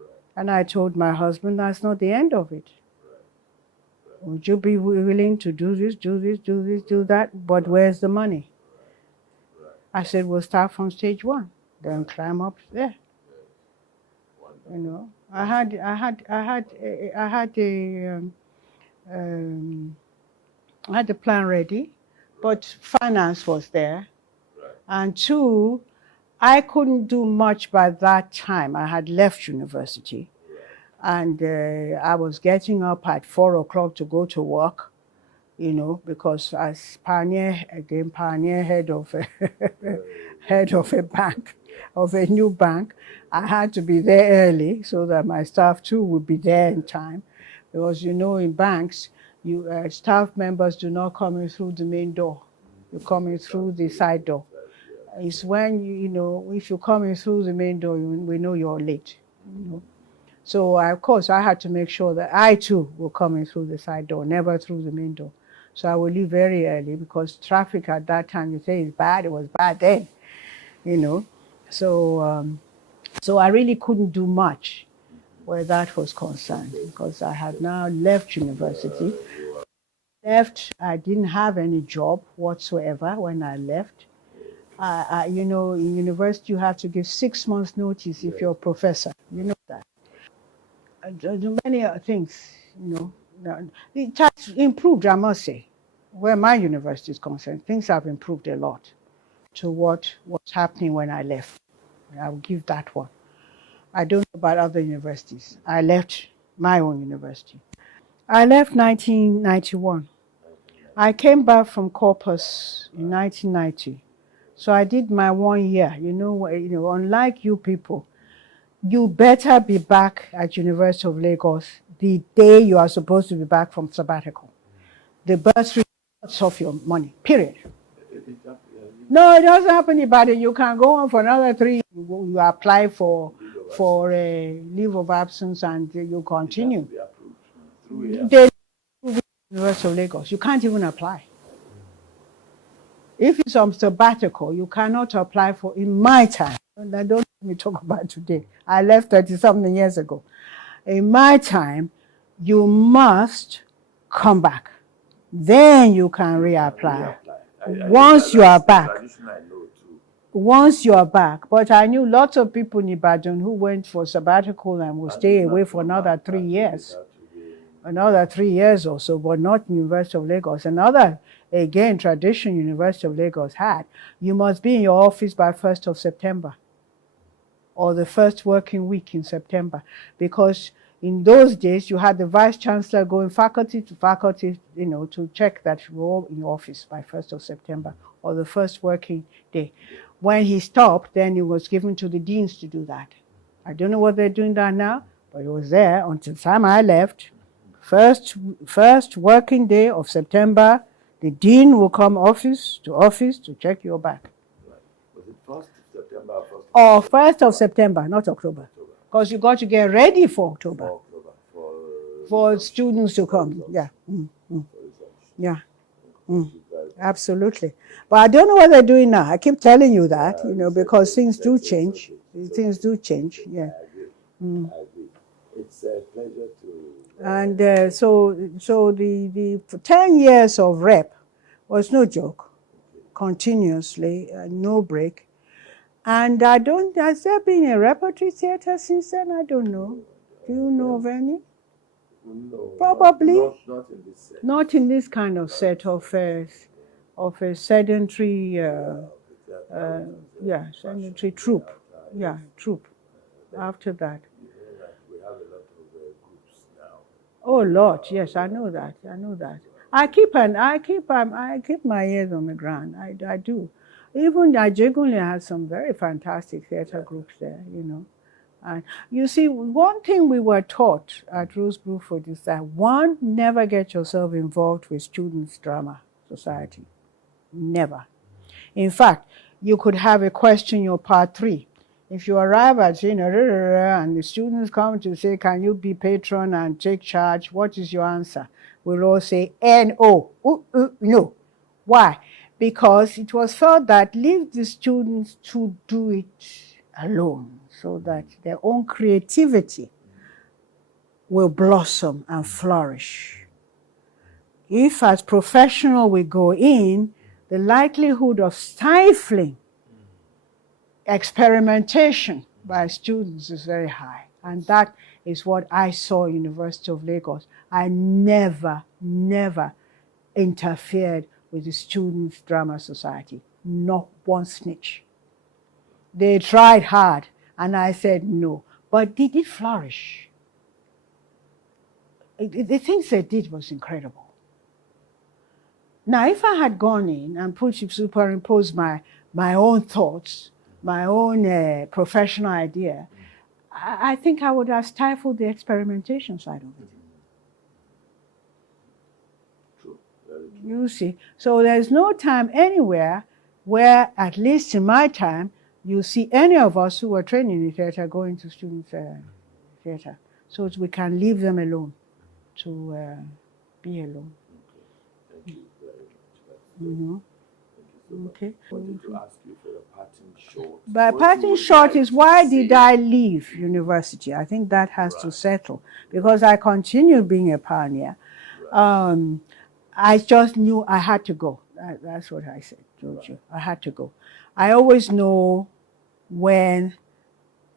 Right. And I told my husband, that's not the end of it. Right. Would you be willing to do this, do that? But where's the money? Right. I said, we'll start from stage 1, then climb up there. I had the plan ready, but finance was there. Right. And 2, I couldn't do much by that time. I had left university. And I was getting up at 4 o'clock to go to work, because as pioneer head of a bank, of a new bank, I had to be there early so that my staff too would be there in time. Because in banks, staff members do not come in through the main door. You come in through the side door. It's when, if you come in through the main door, we know you're late. So, of course, I had to make sure that I, too, will come in through the side door, never through the main door. So I would leave very early, because traffic at that time, you say it's bad, it was bad then, So I really couldn't do much. where that was concerned, because I had now left university. I didn't have any job whatsoever when I left. You know, in university you have to give 6 months notice if you're a professor. You know that. Many things, you know. It has improved, I must say. Where my university is concerned, things have improved a lot to what was happening when I left. I will give that one. I don't know about other universities. I left my own university. I left 1991. I came back from Corpus in 1990. So I did my 1 year. You know, unlike you people, you better be back at University of Lagos the day you are supposed to be back from sabbatical. The bursary cuts off your money, period. No, it doesn't happen in Ibadan. You can go on for another 3. You apply for a leave of absence and you continue. They University of Lagos. You can't even apply. If it's on sabbatical, you cannot apply for in my time. And I don't let me talk about today. I left 30-something years ago. In my time, you must come back. Then you can reapply. Once you are back. Once you are back. But I knew lots of people in Ibadan who went for sabbatical and will stay away for another 3 years. Another 3 years or so, but not University of Lagos. Another, again, tradition University of Lagos had. You must be in your office by 1st of September or the first working week in September, because in those days you had the vice chancellor going faculty to faculty, you know, to check that you were all in your office by 1st of September or the first working day. When he stopped, then it was given to the deans to do that. I don't know what they're doing that now, but it was there until the time I left. First working day of September, the dean will come office to check your back. Was it 1st of September or 1st of September, not October. Because you got to get ready for October. For students to come. Yeah. Yeah. Absolutely. But I don't know what they're doing now. I keep telling you that, you know, because things do change. Things do change. Yeah. I agree. It's a pleasure to. And so the 10 years of rep was no joke, continuously, no break. And has there been a repertory theater since then? I don't know. Do you know of any? No, Probably. Not in this set. Not in this kind of set of a sedentary, sedentary troupe. Yeah, troupe. After that. We have a lot of groups now. Oh Lord, yes, I know that. I keep my ears on the ground. I do. Even Ajegunle has some very fantastic theater groups there, you know. And you see, one thing we were taught at Rose Bruford is that one, never get yourself involved with students' drama society. Never. In fact, you could have a question, your part 3. If you arrive at, you know, and the students come to say, can you be patron and take charge? What is your answer? We'll all say, no. No. Why? Because it was felt that leave the students to do it alone so that their own creativity will blossom and flourish. If as professional we go in, the likelihood of stifling experimentation by students is very high. And that is what I saw at University of Lagos. I never interfered with the Students' Drama Society. Not one snitch. They tried hard, and I said no. But did it flourish? The things they did was incredible. Now, if I had gone in and superimposed my own thoughts, my own professional idea, I think I would have stifled the experimentation side of it. True. Very true. You see, so there's no time anywhere where, at least in my time, you see any of us who were trained in the theater going to student theater, so we can leave them alone to be alone. Okay. Thank you very much. Mm-hmm. Thank you so much. Okay. I wanted to ask you for a parting short. But What parting would short like is why to did say? I leave university? I think that has to Right. settle because I continued being a pioneer. Right. I just knew I had to go. That's what I said, told you. I had to go. I always know when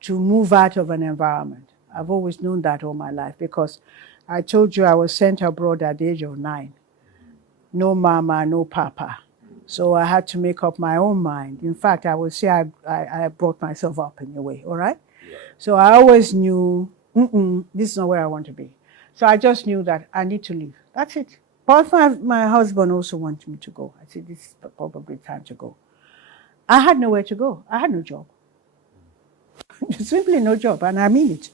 to move out of an environment. I've always known that all my life because I told you I was sent abroad at the age of 9. No mama, no papa. So I had to make up my own mind. In fact, I would say I brought myself up in a way, all right? So I always knew, this is not where I want to be. So I just knew that I need to leave. That's it. But my husband also wanted me to go. I said, this is probably time to go. I had nowhere to go. I had no job. Simply no job, and I mean it.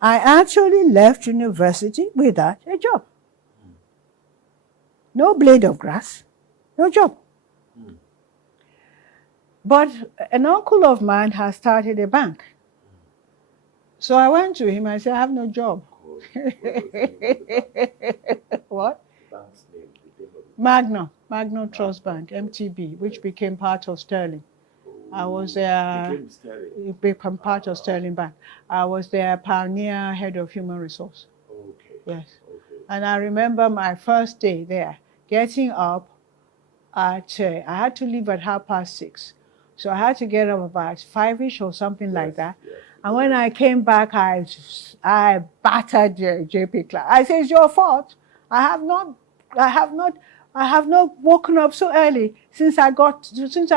I actually left university without a job. No blade of grass, no job. But an uncle of mine has started a bank. So I went to him, I said, I have no job. What? Bank's name, the name of it. Magnum Trust Bank, MTB, which became part of Sterling. I was there, Became Sterling. it became part of Sterling Bank. I was their pioneer head of human resource. Okay. Yes. Okay. And I remember my first day there, getting up at, I had to leave at 6:30. So I had to get up about 5-ish or something like that. Yes. And when I came back, I battered JP Clark. I said, it's your fault. I have not woken up so early since I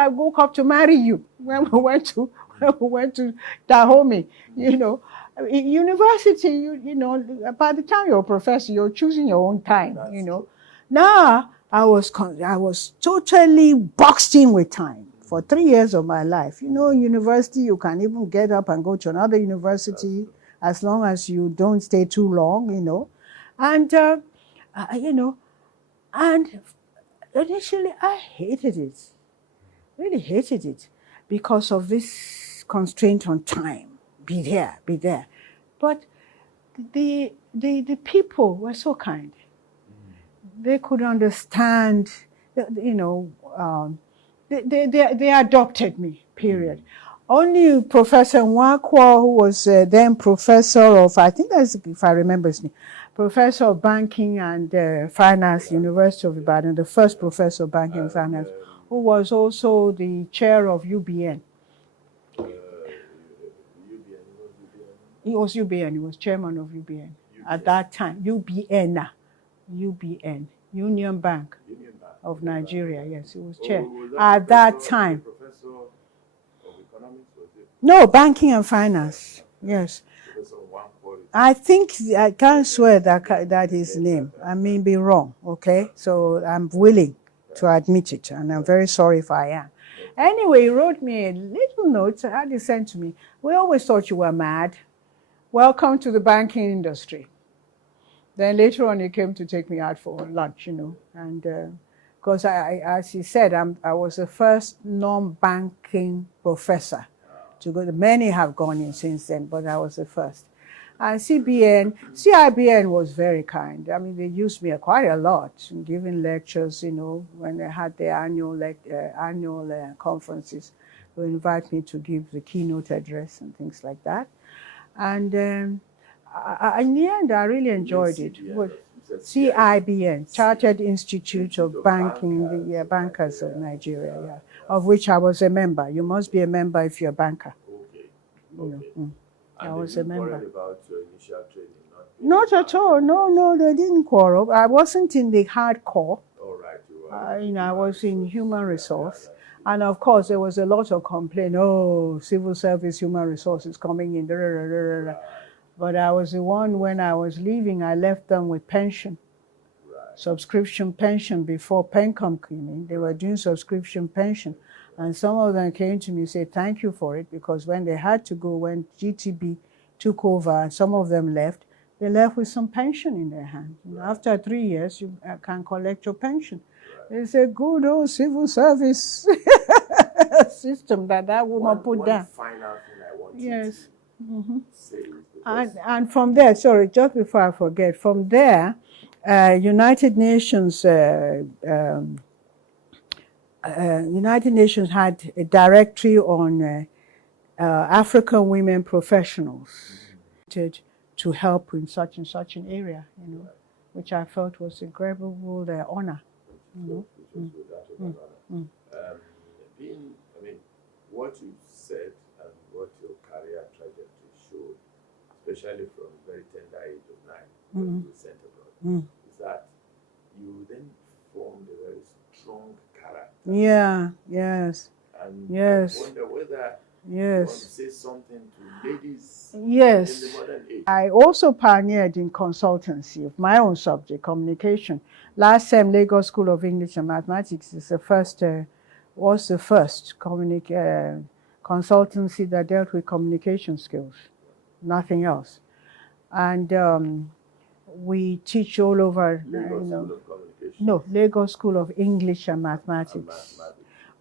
woke up to marry you when we went to Dahomey. You know, in university, you know, by the time you're a professor, you're choosing your own time. That's you know, true. now I was totally boxed in with time. For 3 years of my life. You know, university, you can even get up and go to another university as long as you don't stay too long, you know. And, you know, and initially I hated it, really hated it because of this constraint on time. Be there. But the people were so kind. They could understand, you know, they adopted me, period. Only Professor Nwakwo, who was then professor of, I think that's, if I remember his name, professor of banking and finance, University of Ibadan, the first professor of banking and finance, who was also the chair of UBN. He was UBN, he was chairman of UBN at that time. UBN, Union Bank of Nigeria, yes, he was chair at that time. Professor of economics, was it? No, banking and finance, yes. Professor Nwakwo. I think, I can't swear that his name. I may be wrong, okay? So I'm willing to admit it, and I'm very sorry if I am. Anyway, he wrote me a little note, had he sent to me. We always thought you were mad. Welcome to the banking industry. Then later on, he came to take me out for lunch, you know, and because as he said, I was the first non-banking professor to go. Many have gone in since then, but I was the first. And CIBN was very kind. I mean, they used me quite a lot in giving lectures, you know, when they had their annual conferences. They would invite me to give the keynote address and things like that. And in the end, I really enjoyed it. CIBN, Chartered Institute of Banking, the Bankers of Nigeria, yeah, of which I was a member. You must be a member if you're a banker. Okay. You know, I And was they a didn't member. worry about your initial training? Not at all. No, they didn't quarrel. I wasn't in the hardcore. All right. You know, I was in human resource. And of course, there was a lot of complaint. Oh, civil service, human resources coming in. But I was the one, when I was leaving, I left them with pension. Subscription pension before Pencom came in. They were doing subscription pension. And some of them came to me and said, thank you for it, because when they had to go, when GTB took over and some of them left, they left with some pension in their hand. After 3 years, you can collect your pension. It's a good old civil service system that woman put down. One final thing I want Yes. to say is and from there, sorry, just before I forget, from there, United Nations United Nations had a directory on African women professionals to help in such and such an area, which I felt was incredible honor. What you said and what your career trajectory showed, especially from very tender age of 9 when you were sent abroad, is that you then formed a very strong character. Yeah, yes. And yes. I wonder whether yes. you want to say something to ladies yes. in the modern age. I also pioneered in consultancy of my own subject, communication. Last time, Lagos School of English and Mathematics is was the first consultancy that dealt with communication skills, nothing else. And we teach all over. Lagos School of Communication? No, Lagos School of English and Mathematics.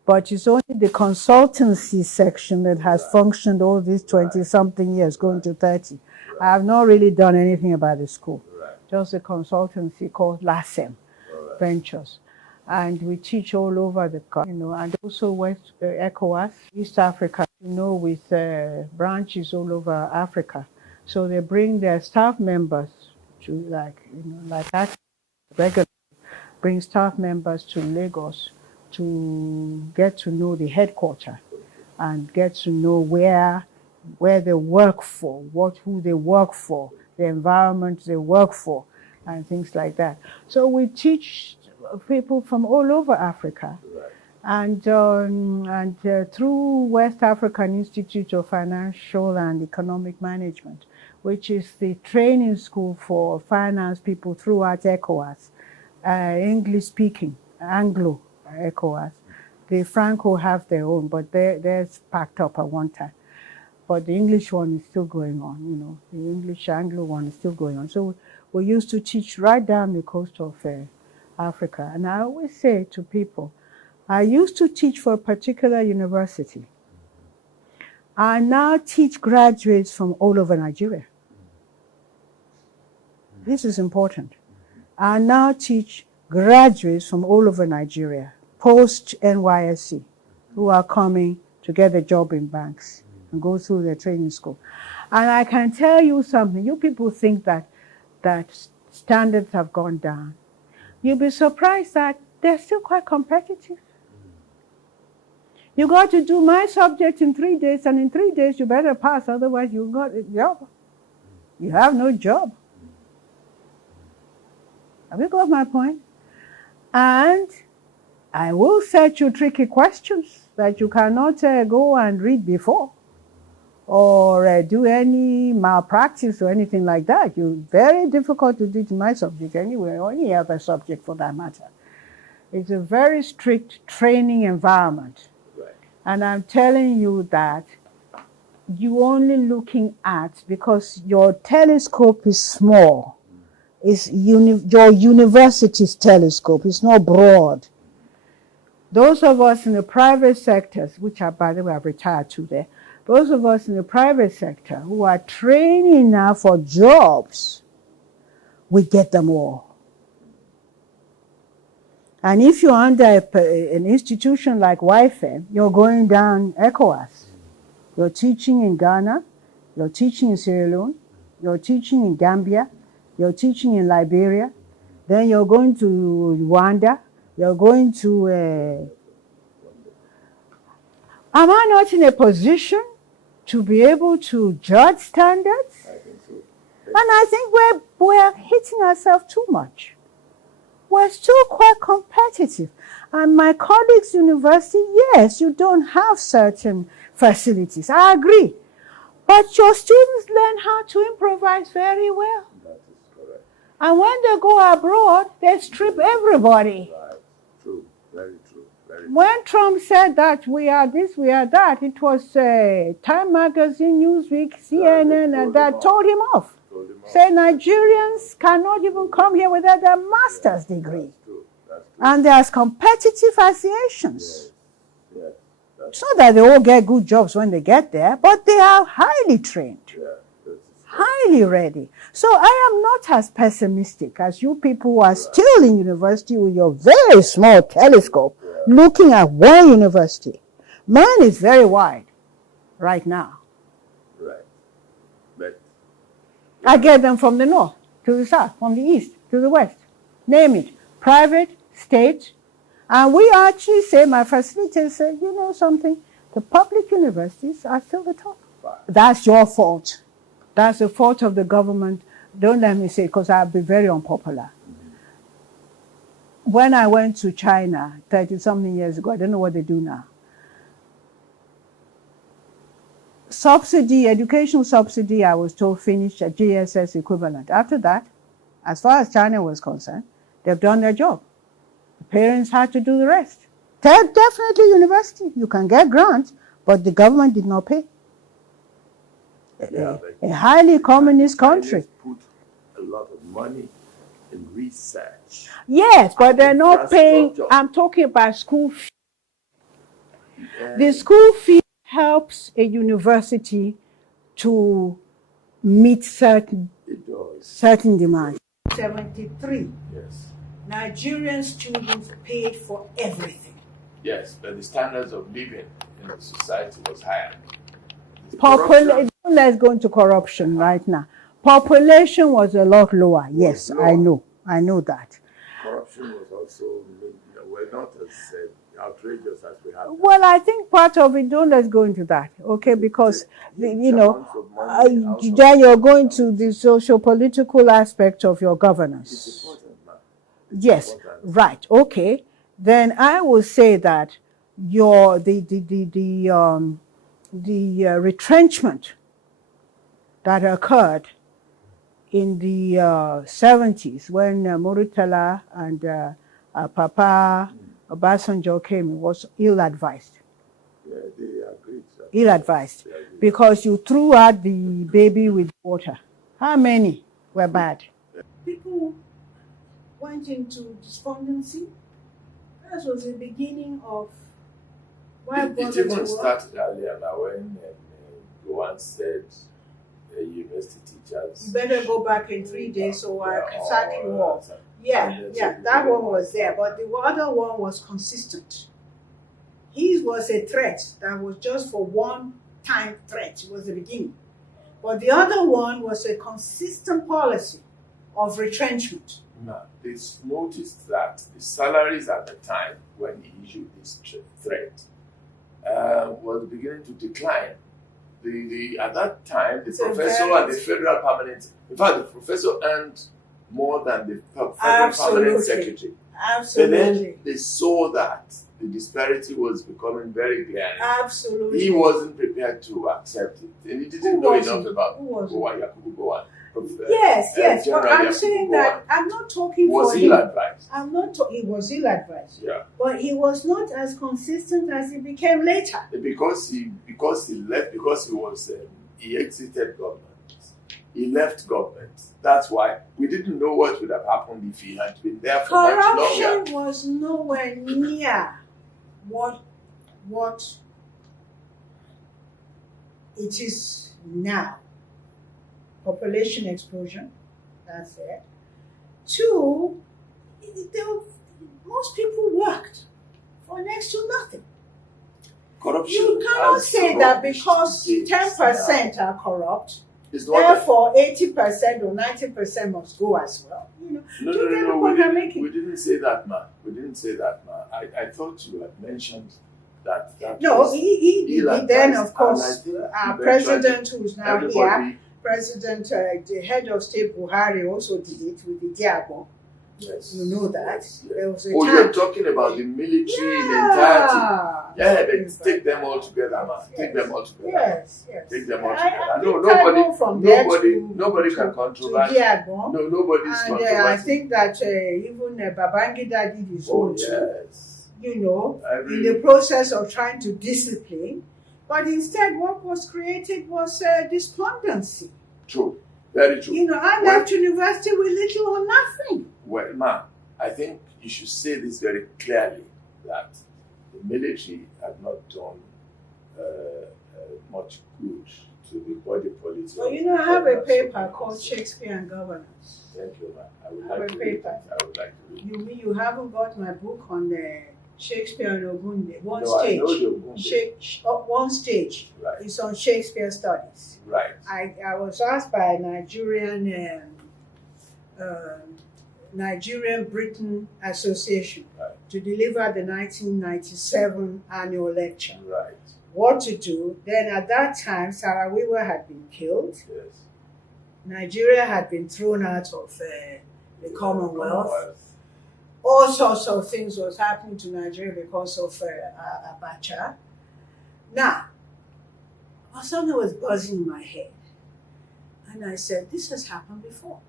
But it's only the consultancy section that has functioned all these 20-something years, going to 30. I have not really done anything about the school, just a consultancy called LASEM Ventures. And we teach all over the country, and also West ECOWAS, East Africa, with branches all over Africa. So they bring their staff members to, like that, regularly bring staff members to Lagos to get to know the headquarters and get to know where they work for, who they work for, the environment they work for, and things like that. So we teach people from all over Africa, and through West African Institute of Financial and Economic Management, which is the training school for finance people throughout ECOWAS, English-speaking, Anglo ECOWAS. The Franco have their own, but they're packed up at one time. But the English one is still going on, the English Anglo one is still going on. So we used to teach right down the coast of Africa. And I always say to people, I used to teach for a particular university. I now teach graduates from all over Nigeria. This is important. I now teach graduates from all over Nigeria, post-NYSC, who are coming to get a job in banks and go through their training school. And I can tell you something. You people think that standards have gone down. You'll be surprised that they're still quite competitive. You got to do my subject in 3 days, and in 3 days you better pass, otherwise you got a job. You have no job. Have you got my point? And I will set you tricky questions that you cannot go and read before, or do any malpractice or anything like that. Very difficult to do it in my subject anyway, or any other subject for that matter. It's a very strict training environment. And I'm telling you that you're only looking at, because your telescope is small, it's your university's telescope, it's not broad. Those of us in the private sectors, which are, by the way, I've retired to there, those of us in the private sector who are training now for jobs, we get them all. And if you're under an institution like YFM, you're going down ECOWAS. You're teaching in Ghana, you're teaching in Sierra Leone, you're teaching in Gambia, you're teaching in Liberia, then you're going to Rwanda, you're going to... Am I not in a position to be able to judge standards? I think so. And I think we're hitting ourselves too much. We're still quite competitive. And my colleagues' university, yes, you don't have certain facilities. I agree. But your students learn how to improvise very well. That is correct. And when they go abroad, they strip everybody. Right. True. Very true. Very true. When Trump said that we are this, we are that, it was Time Magazine, Newsweek, CNN that told him off. Say Nigerians cannot even come here without their master's degree. That's true. And they're as competitive as the Asians. Yes. It's not that they all get good jobs when they get there, but they are highly trained, highly ready. So I am not as pessimistic as you people who are still in university with your very small telescope looking at one university. Mine is very wide right now. Right. But I get them from the north to the south, from the east to the west. Name it. Private, state. And we actually say, my facilitator said, you know something, the public universities are still the top. wow. That's your fault. That's the fault of the government. Don't let me say it, because I'll be very unpopular. When I went to China 30-something years ago, I don't know what they do now. Subsidy, educational subsidy, I was told finished at GSS equivalent. After that, as far as China was concerned, they've done their job. The parents had to do the rest. Definitely university, you can get grants, but the government did not pay. Yeah, A highly communist country. Put a lot of money in research. Yes, but they're not paying. Infrastructure. I'm talking about school fee. Yeah. The school fee helps a university to meet certain It does. demands. 73. Yes. Nigerian students paid for everything. Yes, but the standards of living in the society was higher. Let's go into corruption right now. Population was a lot lower. Yes, lower. I know that. Corruption was also not as outrageous as we have. Well, I think part of it, don't let's go into that, okay? Because, you know, then you're going to the socio-political aspect of your governance. It's important, man. Yes, important. right, okay. Then I will say that the retrenchment that occurred in the 70s when Muritala and Papa Obasanjo came was ill-advised. Yeah, they agreed. Ill-advised. Because you threw out the baby with water. How many were bad? People went into despondency. That was the beginning of why It even started earlier now when Gowan said university teachers. You better go back in 3 days so I can sack you off. Yeah, that one was there. But the other one was consistent. His was a threat that was just for one time threat. It was the beginning. But the other one was a consistent policy of retrenchment. Now, they noticed that the salaries at the time when he issued this threat was beginning to decline. At that time, the professor at the federal permanent, in fact, the professor earned more than the federal permanent secretary. Absolutely. But then they saw that the disparity was becoming very glaring. Absolutely. He wasn't prepared to accept it. And he didn't know enough about Gowan. Yes, but I'm saying that I'm not talking for him. Ill-advised. I'm not talking. He was ill-advised. Yeah. But he was not as consistent as he became later. Because he left, because he exited government. He left government. That's why we didn't know what would have happened if he had been there for much longer. Corruption was nowhere near what it is now. Population explosion, that's it. Two, most people worked for next to nothing. Corruption. You cannot say that because 10% are corrupt, therefore 80% or 90% must go as well. You know, No. We didn't say that, man. I thought you had mentioned that. No, he then, of course, our president, who is now here, President, the head of state Buhari also did it with the Diabo. Yes. You know that. Yes. There was a you're talking about the military in entirety. Yeah, but take them all together, man. Yes. Take them all together. Yes. Take them all together. Nobody can control that. No, nobody's controlling. And I think that even Babangida did his own too. You know, in the process of trying to discipline. But instead, what was created was despondency. True. Very true. You know, I left university with little or nothing. Well, ma'am, I think you should say this very clearly, that the military had not done much good to the body politic. Well, you know, I have a paper called Shakespeare and Governance. Thank you, ma'am. I would I have like a to read paper. it. I would like to read it. You mean you haven't got my book on the Shakespeare and Ogunde. One No, I stage. know the Ogunde. One stage. Right. It's on Shakespeare studies. Right. I was asked by a Nigerian Britain Association to deliver the 1997 annual lecture. Right. What to do? Then at that time, Sarawiwa had been killed. Yes. Nigeria had been thrown out of the Commonwealth. All sorts of things was happening to Nigeria because of Abacha. Now, something was buzzing in my head. And I said, this has happened before.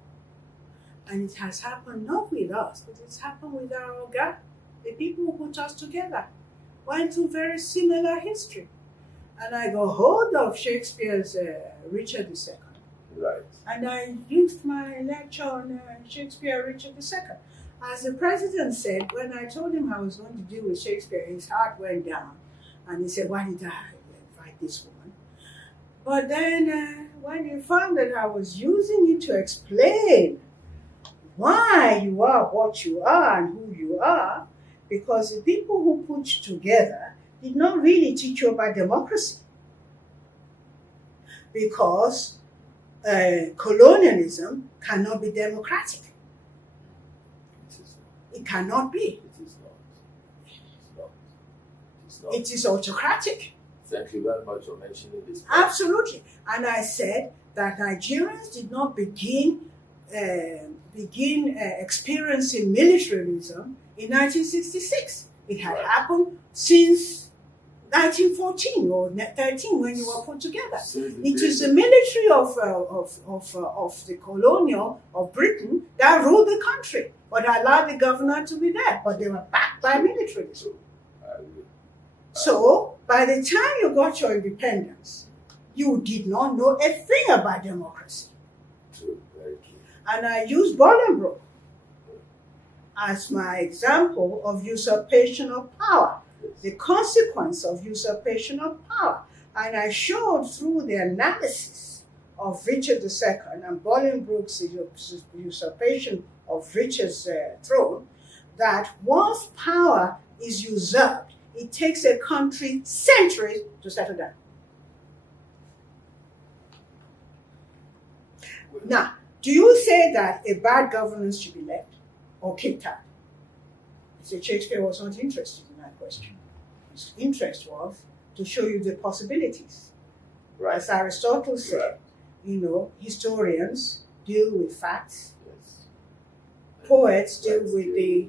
And it has happened not with us, but it's happened with our Oga. The people who put us together went through very similar history. And I got hold of Shakespeare's Richard II. Right. And I used my lecture on Shakespeare, Richard II. As the president said, when I told him I was going to deal with Shakespeare, his heart went down. And he said, why did I invite this woman? But then when he found that I was using it to explain why you are what you are and who you are, because the people who put you together did not really teach you about democracy. Because colonialism cannot be democratic. It cannot be. It is not. It is not. It is not. It is autocratic. Thank you very much for mentioning this. Absolutely. And I said that Nigerians did not begin experiencing militarism in 1966. It had happened since 1914 or 13 when you were put together. It is the military of the colonial of Britain that ruled the country, but allowed the governor to be there. But they were backed by militarism. So by the time you got your independence, you did not know a thing about democracy. True, very true. And I used Bolingbroke as my example of usurpation of power. The consequence of usurpation of power. And I showed through the analysis of Richard II and Bolingbroke's usurpation of Richard's throne that once power is usurped, it takes a country centuries to settle down. Now, do you say that a bad governance should be left or kicked out? I said Shakespeare was not interested in that question. His interest was to show you the possibilities. Right. As Aristotle said, historians deal with facts, poets deal with the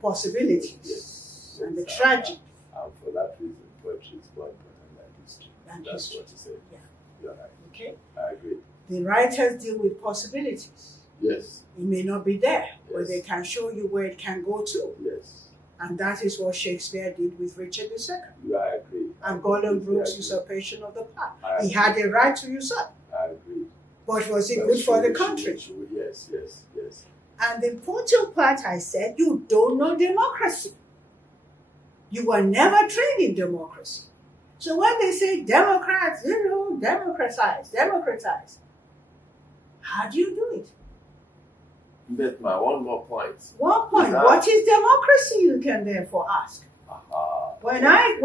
possibilities and the tragic. And for that reason, poetry is more important than history. That's what you said. Yeah. You're right. Okay. I agree. The writers deal with possibilities. Yes. It may not be there, but they can show you where it can go to. Yes. And that is what Shakespeare did with Richard II. Yeah, I agree. And Bolingbroke's usurpation of the power. He had a right to usurp. I agree. But was it good for the country? Yes, yes, yes. And the important part, I said, you don't know democracy. You were never trained in democracy. So when they say Democrats, democratize, how do you do it? That's my one more point. One point. What is democracy? You can therefore ask. When I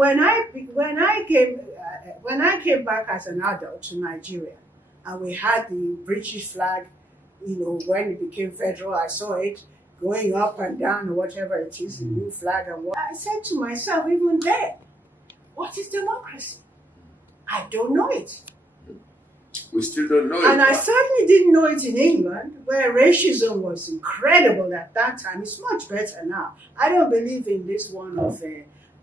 came back as an adult to Nigeria, and we had the British flag, when it became federal, I saw it going up and down, or whatever it is, the new flag and what. I said to myself, even there, what is democracy? I don't know it. We still don't know it. And I certainly didn't know it in England, where racism was incredible at that time. It's much better now. I don't believe in this one of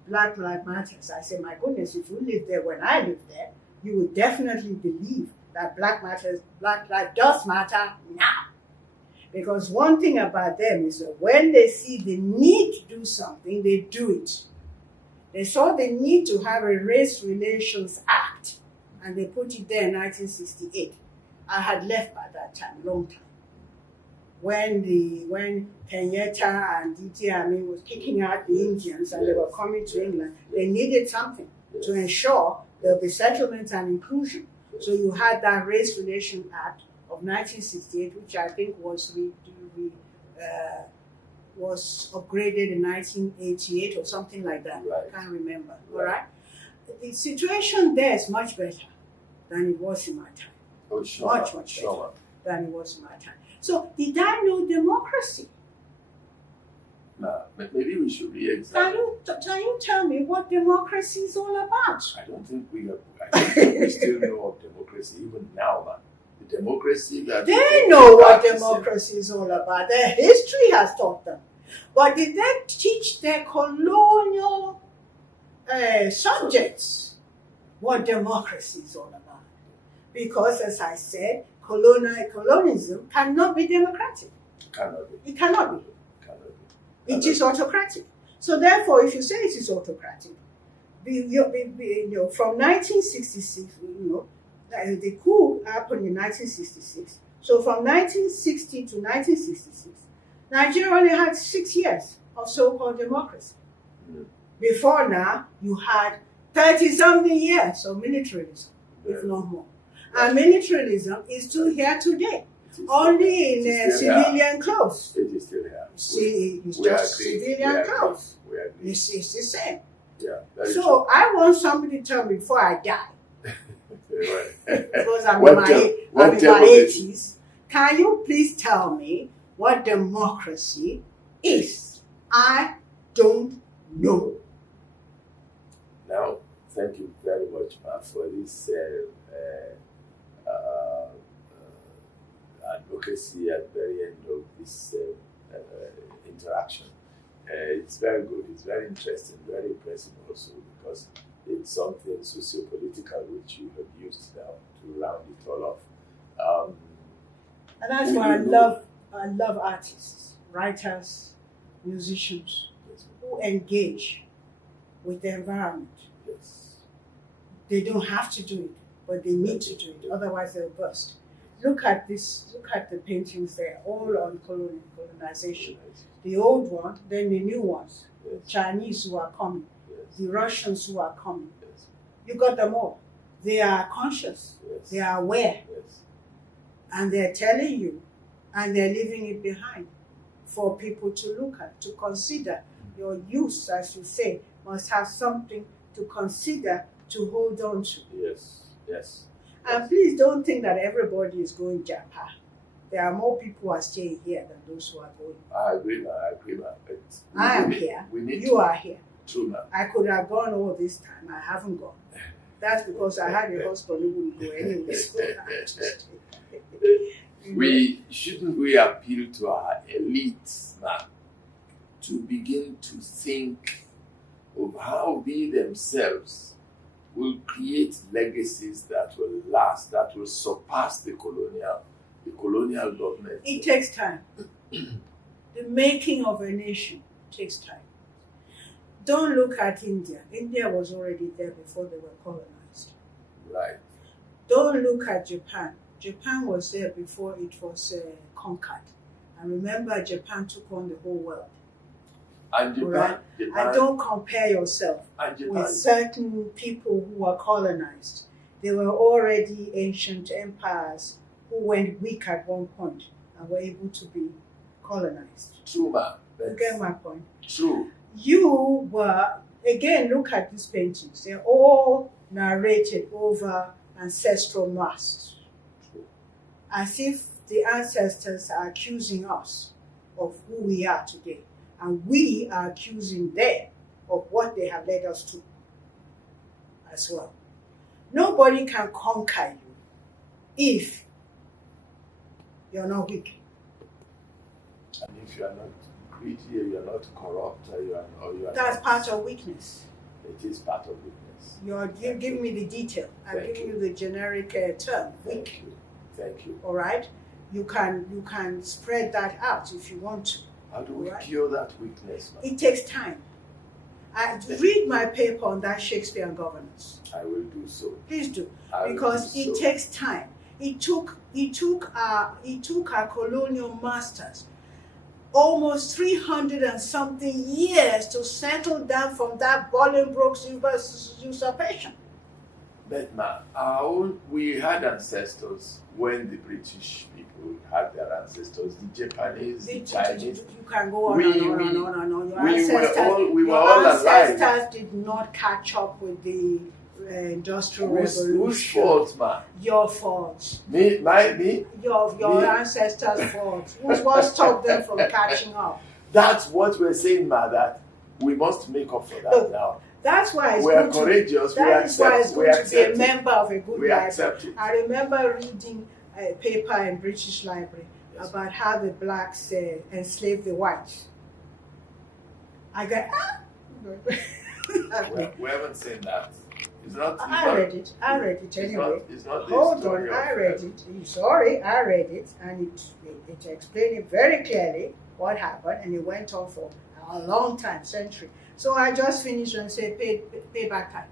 Black Lives Matter. I say, my goodness, if you lived there when I lived there, you would definitely believe that Black life does matter now. Because one thing about them is that when they see the need to do something, they do it. They saw the need to have a Race Relations Act, and they put it there in 1968. I had left by that time, long time. When Kenyatta and Idi Amin was kicking out the Indians and they were coming to England, they needed something to ensure there'll be settlement and inclusion. So you had that Race Relations Act of 1968, which I think was was upgraded in 1988 or something like that. Right. I can't remember. Right. All right. The situation there is much better than it was in my time. Oh, sure. Much better Sure. than it was in my time. So did I know democracy? Nah, maybe we should re-examine. Can you tell me what democracy is all about? I don't think I think we still know of democracy even now, man. The democracy that They know what democracy is all about. Their history has taught them. But did they teach their colonial subjects what democracy is all about? Because, as I said, colonialism cannot be democratic. Cannot be. It cannot be. Cannot be. It is autocratic. So therefore, if you say it is autocratic, from 1966, the coup happened in 1966. So from 1960 to 1966, Nigeria only had 6 years of so-called democracy. Mm. Before now, you had 30-something years of militarism, if not more. And militarism is still here today, only in civilian clothes. It is still here. See, it's just civilian clothes. We agree. It's the same. Yeah. So I want somebody to tell me before I die, Right. because I'm in my 80s. Can you please tell me what democracy is? I don't know. Now, thank you very much, Ma, for this advocacy at the very end of this interaction. It's very good, it's very interesting, very impressive also, because it's something socio-political which you have used now to round it all off. And that's why I love artists, writers, musicians who engage with the environment. Yes. They don't have to do it, but they need to do it, otherwise they'll burst. Look at this, look at the paintings there, all on colonization. The old ones, then the new ones. Yes. Chinese who are coming, Yes. the Russians who are coming. Yes. You got them all. They are conscious, Yes. they are aware, Yes. and they're telling you, and they're leaving it behind for people to look at, to consider. Your youth, as you say, must have something to consider, to hold on to. Yes. Yes. And please don't think that everybody is going Japan. There are more people who are staying here than those who are going. I agree, man. I am here. You You are here. True, man. I could have gone all this time. I haven't gone. That's because I had a husband who wouldn't go anyway. So Shouldn't we appeal to our elites now to begin to think of how they themselves will create legacies that will last, that will surpass the colonial government? it takes time. The making of a nation takes time. Don't look at India. India was already there before they were colonized. Right. Don't look at Japan. Japan was there before it was conquered. And remember, Japan took on the whole world. And Japan, Right? Japan, And don't compare yourself and Japan, with certain people who were colonized. They were already ancient empires who went weak at one point and were able to be colonized. true, man. You get my point? True. You were, again, look at these paintings. They're all narrated over ancestral masks, as if the ancestors are accusing us of who we are today, and we are accusing them of what they have led us to as well. Nobody can conquer you if you're not weak. And if you are not greedy, you are not corrupt, or you are That's not, part of weakness. it is part of weakness. You're giving me the detail. I'm Thank giving you. you the generic term, Thank weak. you. Thank you. All right, you can spread that out if you want to. How do we Right. cure that weakness, man? It takes time. Read my paper on that Shakespeare and governance. I will do so. Please do, I will because do it so. takes time. It took our colonial masters almost 300 and something years to settle down from that Bolingbroke's usurpation. But we had ancestors when the British people had their ancestors, the Japanese, the Chinese. You can go on and on. We were all alive. Your ancestors did not catch up with the industrial revolution. Whose fault, man? Your fault. Me? Your ancestors' fault. What stopped them from catching up? That's what we're saying, ma, that we must make up for that now. That's why we are courageous. That is why it's good to be a member of a good library. I remember reading a paper in British Library about how the blacks enslaved the whites. I go, we haven't seen that. It's not. I read it anyway. It's not Hold on, I read it. Sorry, I read it, and it explained it very clearly what happened, and it went on for a long time, century. So I just finished and said, pay back time.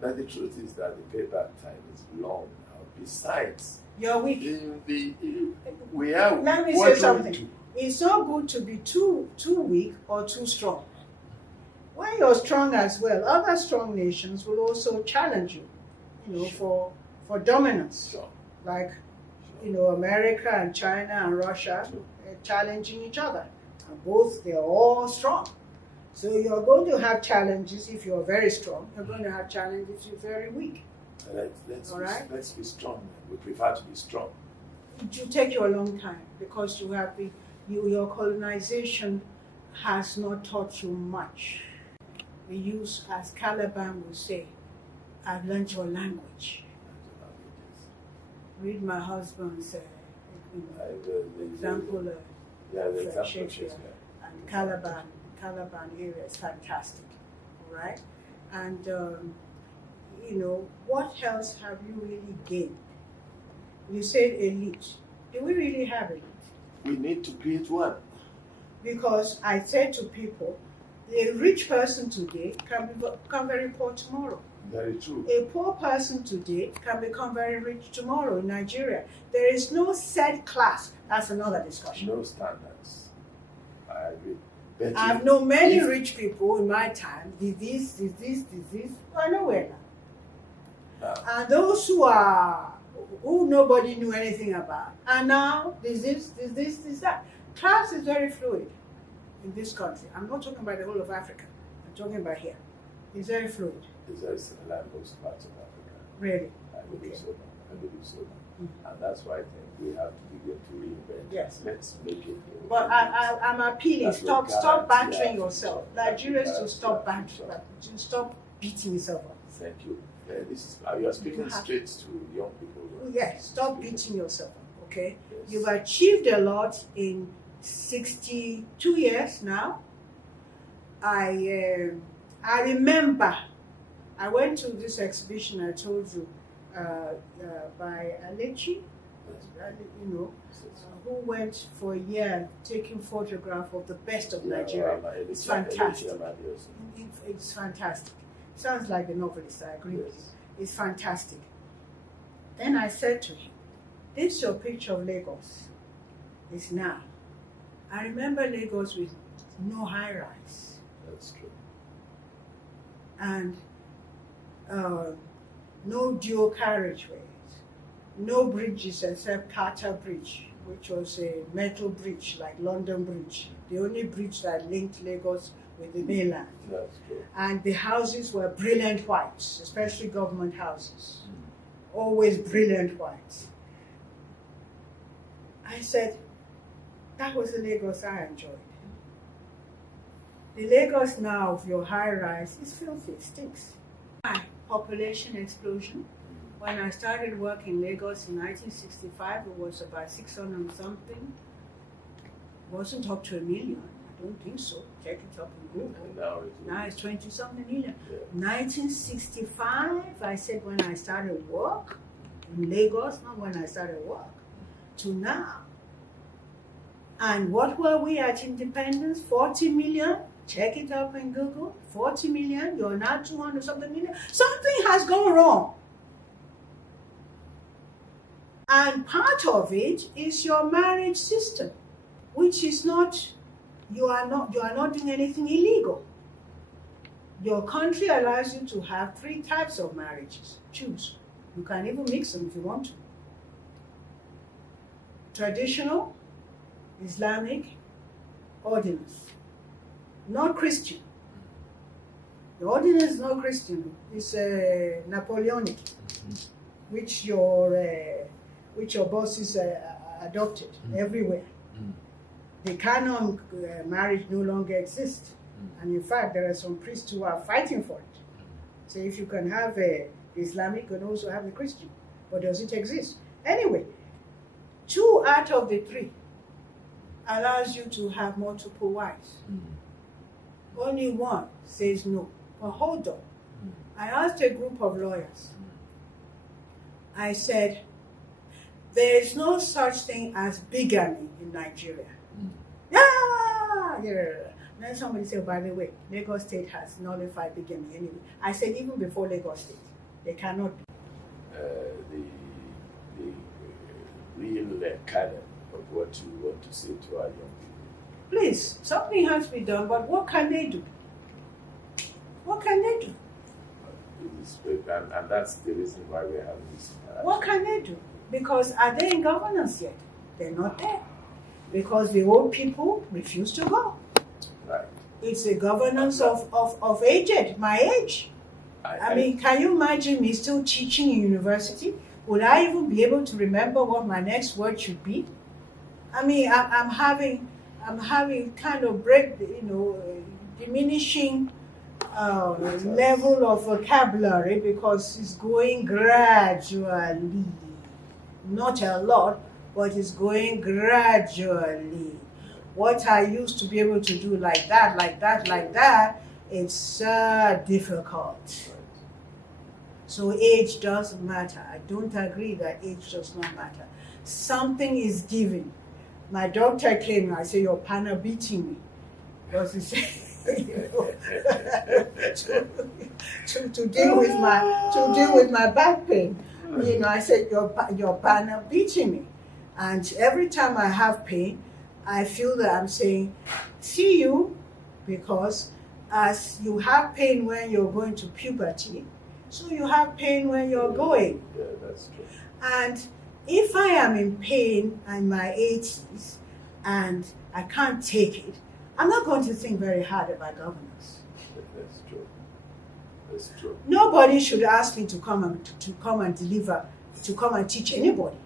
But the truth is that the payback time is long now. Besides, you're weak. Let me say something. It's not good to be too weak or too strong. When you're strong as well, other strong nations will also challenge you, for dominance. Sure. Like, America and China and Russia challenging each other. They're all strong. So you're going to have challenges if you're very strong. You're going to have challenges if you're very weak. Let's be strong. We prefer to be strong. It will take you a long time because your colonization has not taught you much. We use, as Caliban would say, I've learned your language. Read my husband's example. Shakespeare and Caliban area is fantastic, all right? And what else have you really gained? You said elite. Do we really have elite? We need to create one. Because I said to people, a rich person today can become very poor tomorrow. Very true. A poor person today can become very rich tomorrow in Nigeria. There is no set class. That's another discussion. No standards. I agree. But I've known many rich people in my time. Disease, are nowhere now. And those who nobody knew anything about, and now this, that. Class is very fluid in this country. I'm not talking about the whole of Africa. I'm talking about here. It's very fluid. It's very similar in most parts of Africa. Really? I believe so. And that's why I think we have to begin to reinvent. Yes. Let's make it. But I'm appealing. Stop bantering yourself. Nigerians to stop bantering. To stop beating yourself up. Thank you. You are speaking straight to young people. Yes. Stop beating yourself up. Okay. Yes. You've achieved a lot in 62 years now. I remember I went to this exhibition I told you by Alechi, who went for a year taking photograph of the best of Nigeria. It's fantastic. It's fantastic. Sounds like a novelist, I agree with you. It's fantastic. Then I said to him, this is your picture of Lagos. It's now. I remember Lagos with no high-rise. That's true. And no dual carriageways, no bridges except Macarthur Bridge, which was a metal bridge like London Bridge, the only bridge that linked Lagos with the mainland. That's true. And the houses were brilliant whites, especially government houses, always brilliant whites. I said, that was the Lagos I enjoyed. The Lagos now of your high-rise is filthy, it stinks. Population explosion. When I started work in Lagos in 1965, it was about 600 and something. It wasn't up to 1 million. I don't think so. Check it up in Google. Now it's 20-something million. Yeah. 1965, I said when I started work in Lagos, not when I started work, to now. And what were we at independence? 40 million? Check it up in Google. 40 million. You're now 200-something million. Something has gone wrong. And part of it is your marriage system, which is not, you are not doing anything illegal. Your country allows you to have 3 types of marriages. Choose. You can even mix them if you want to. Traditional, Islamic, ordinance. Not Christian. The ordinance is not Christian. It's Napoleonic, which your bosses adopted everywhere. The canon marriage no longer exists. And in fact, there are some priests who are fighting for it. So if you can have the Islamic, you can also have the Christian. But does it exist? Anyway, 2 out of the 3 allows you to have multiple wives. Only 1 says no. But hold on. I asked a group of lawyers. I said, there is no such thing as bigamy in Nigeria. Yeah. Then somebody said, by the way, Lagos State has nullified bigamy anyway. I said, even before Lagos State, they cannot be. The real canon of what you want to say to our young people. Please, something has to be done, but what can they do? What can they do? And that's the reason why we're having this. What can they do? Because are they in governance yet? They're not there. Because the old people refuse to go. Right. It's a governance of aged, my age. I mean, can you imagine me still teaching in university? Would I even be able to remember what my next word should be? I mean, I'm having kind of diminishing level of vocabulary because it's going gradually. Not a lot, but it's going gradually. What I used to be able to do like that, it's difficult. So age doesn't matter. I don't agree that age does not matter. Something is given. My doctor came and I said, your partner beating me. Because he said, to deal with my back pain. I said, your partner beating me. And every time I have pain, I feel that I'm saying, see you, because as you have pain when you're going to puberty, so you have pain when you're going. Yeah, that's true. And if I am in pain in my 80s and I can't take it, I'm not going to think very hard about governance. That's true. That's true. Nobody should ask me to come and deliver, to come and teach anybody.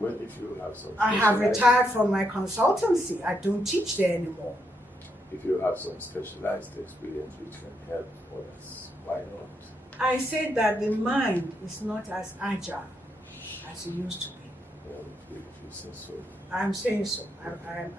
Well, if you have some... I have retired from my consultancy. I don't teach there anymore. If you have some specialized experience which can help others, why not? I said that the mind is not as agile as it used to be. Well, if you say so. I'm saying so.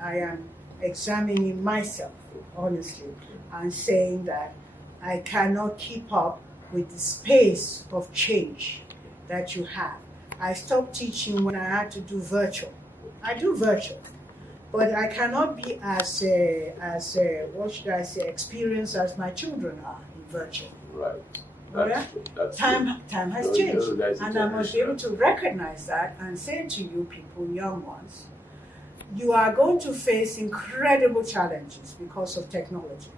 I am examining myself, honestly, and saying that I cannot keep up with the space of change that you have. I stopped teaching when I had to do virtual. I do virtual, but I cannot be as what should I say, experienced as my children are in virtual. Right. That's time has so changed, and I must be able to recognize that and say to you people, young ones, you are going to face incredible challenges because of technology.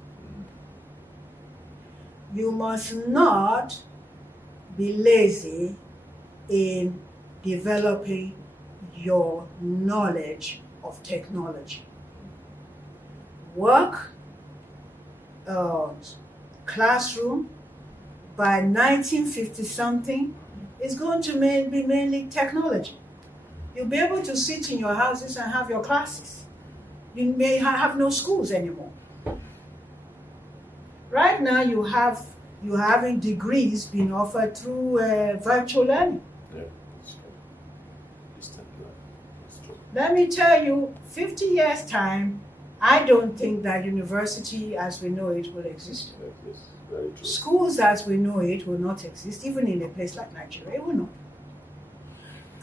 You must not be lazy in developing your knowledge of technology. Work, classroom, by 1950-something, is going to be mainly technology. You'll be able to sit in your houses and have your classes. You may have no schools anymore. Right now, you're having degrees being offered through virtual learning. Yeah, it's true. Let me tell you, 50 years' time, I don't think that university as we know it will exist. Yes, very true. Schools as we know it will not exist, even in a place like Nigeria, it will not.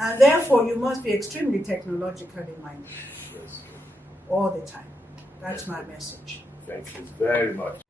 And therefore, you must be extremely technologically minded. Yes. All the time. That's my message. Thank you very much.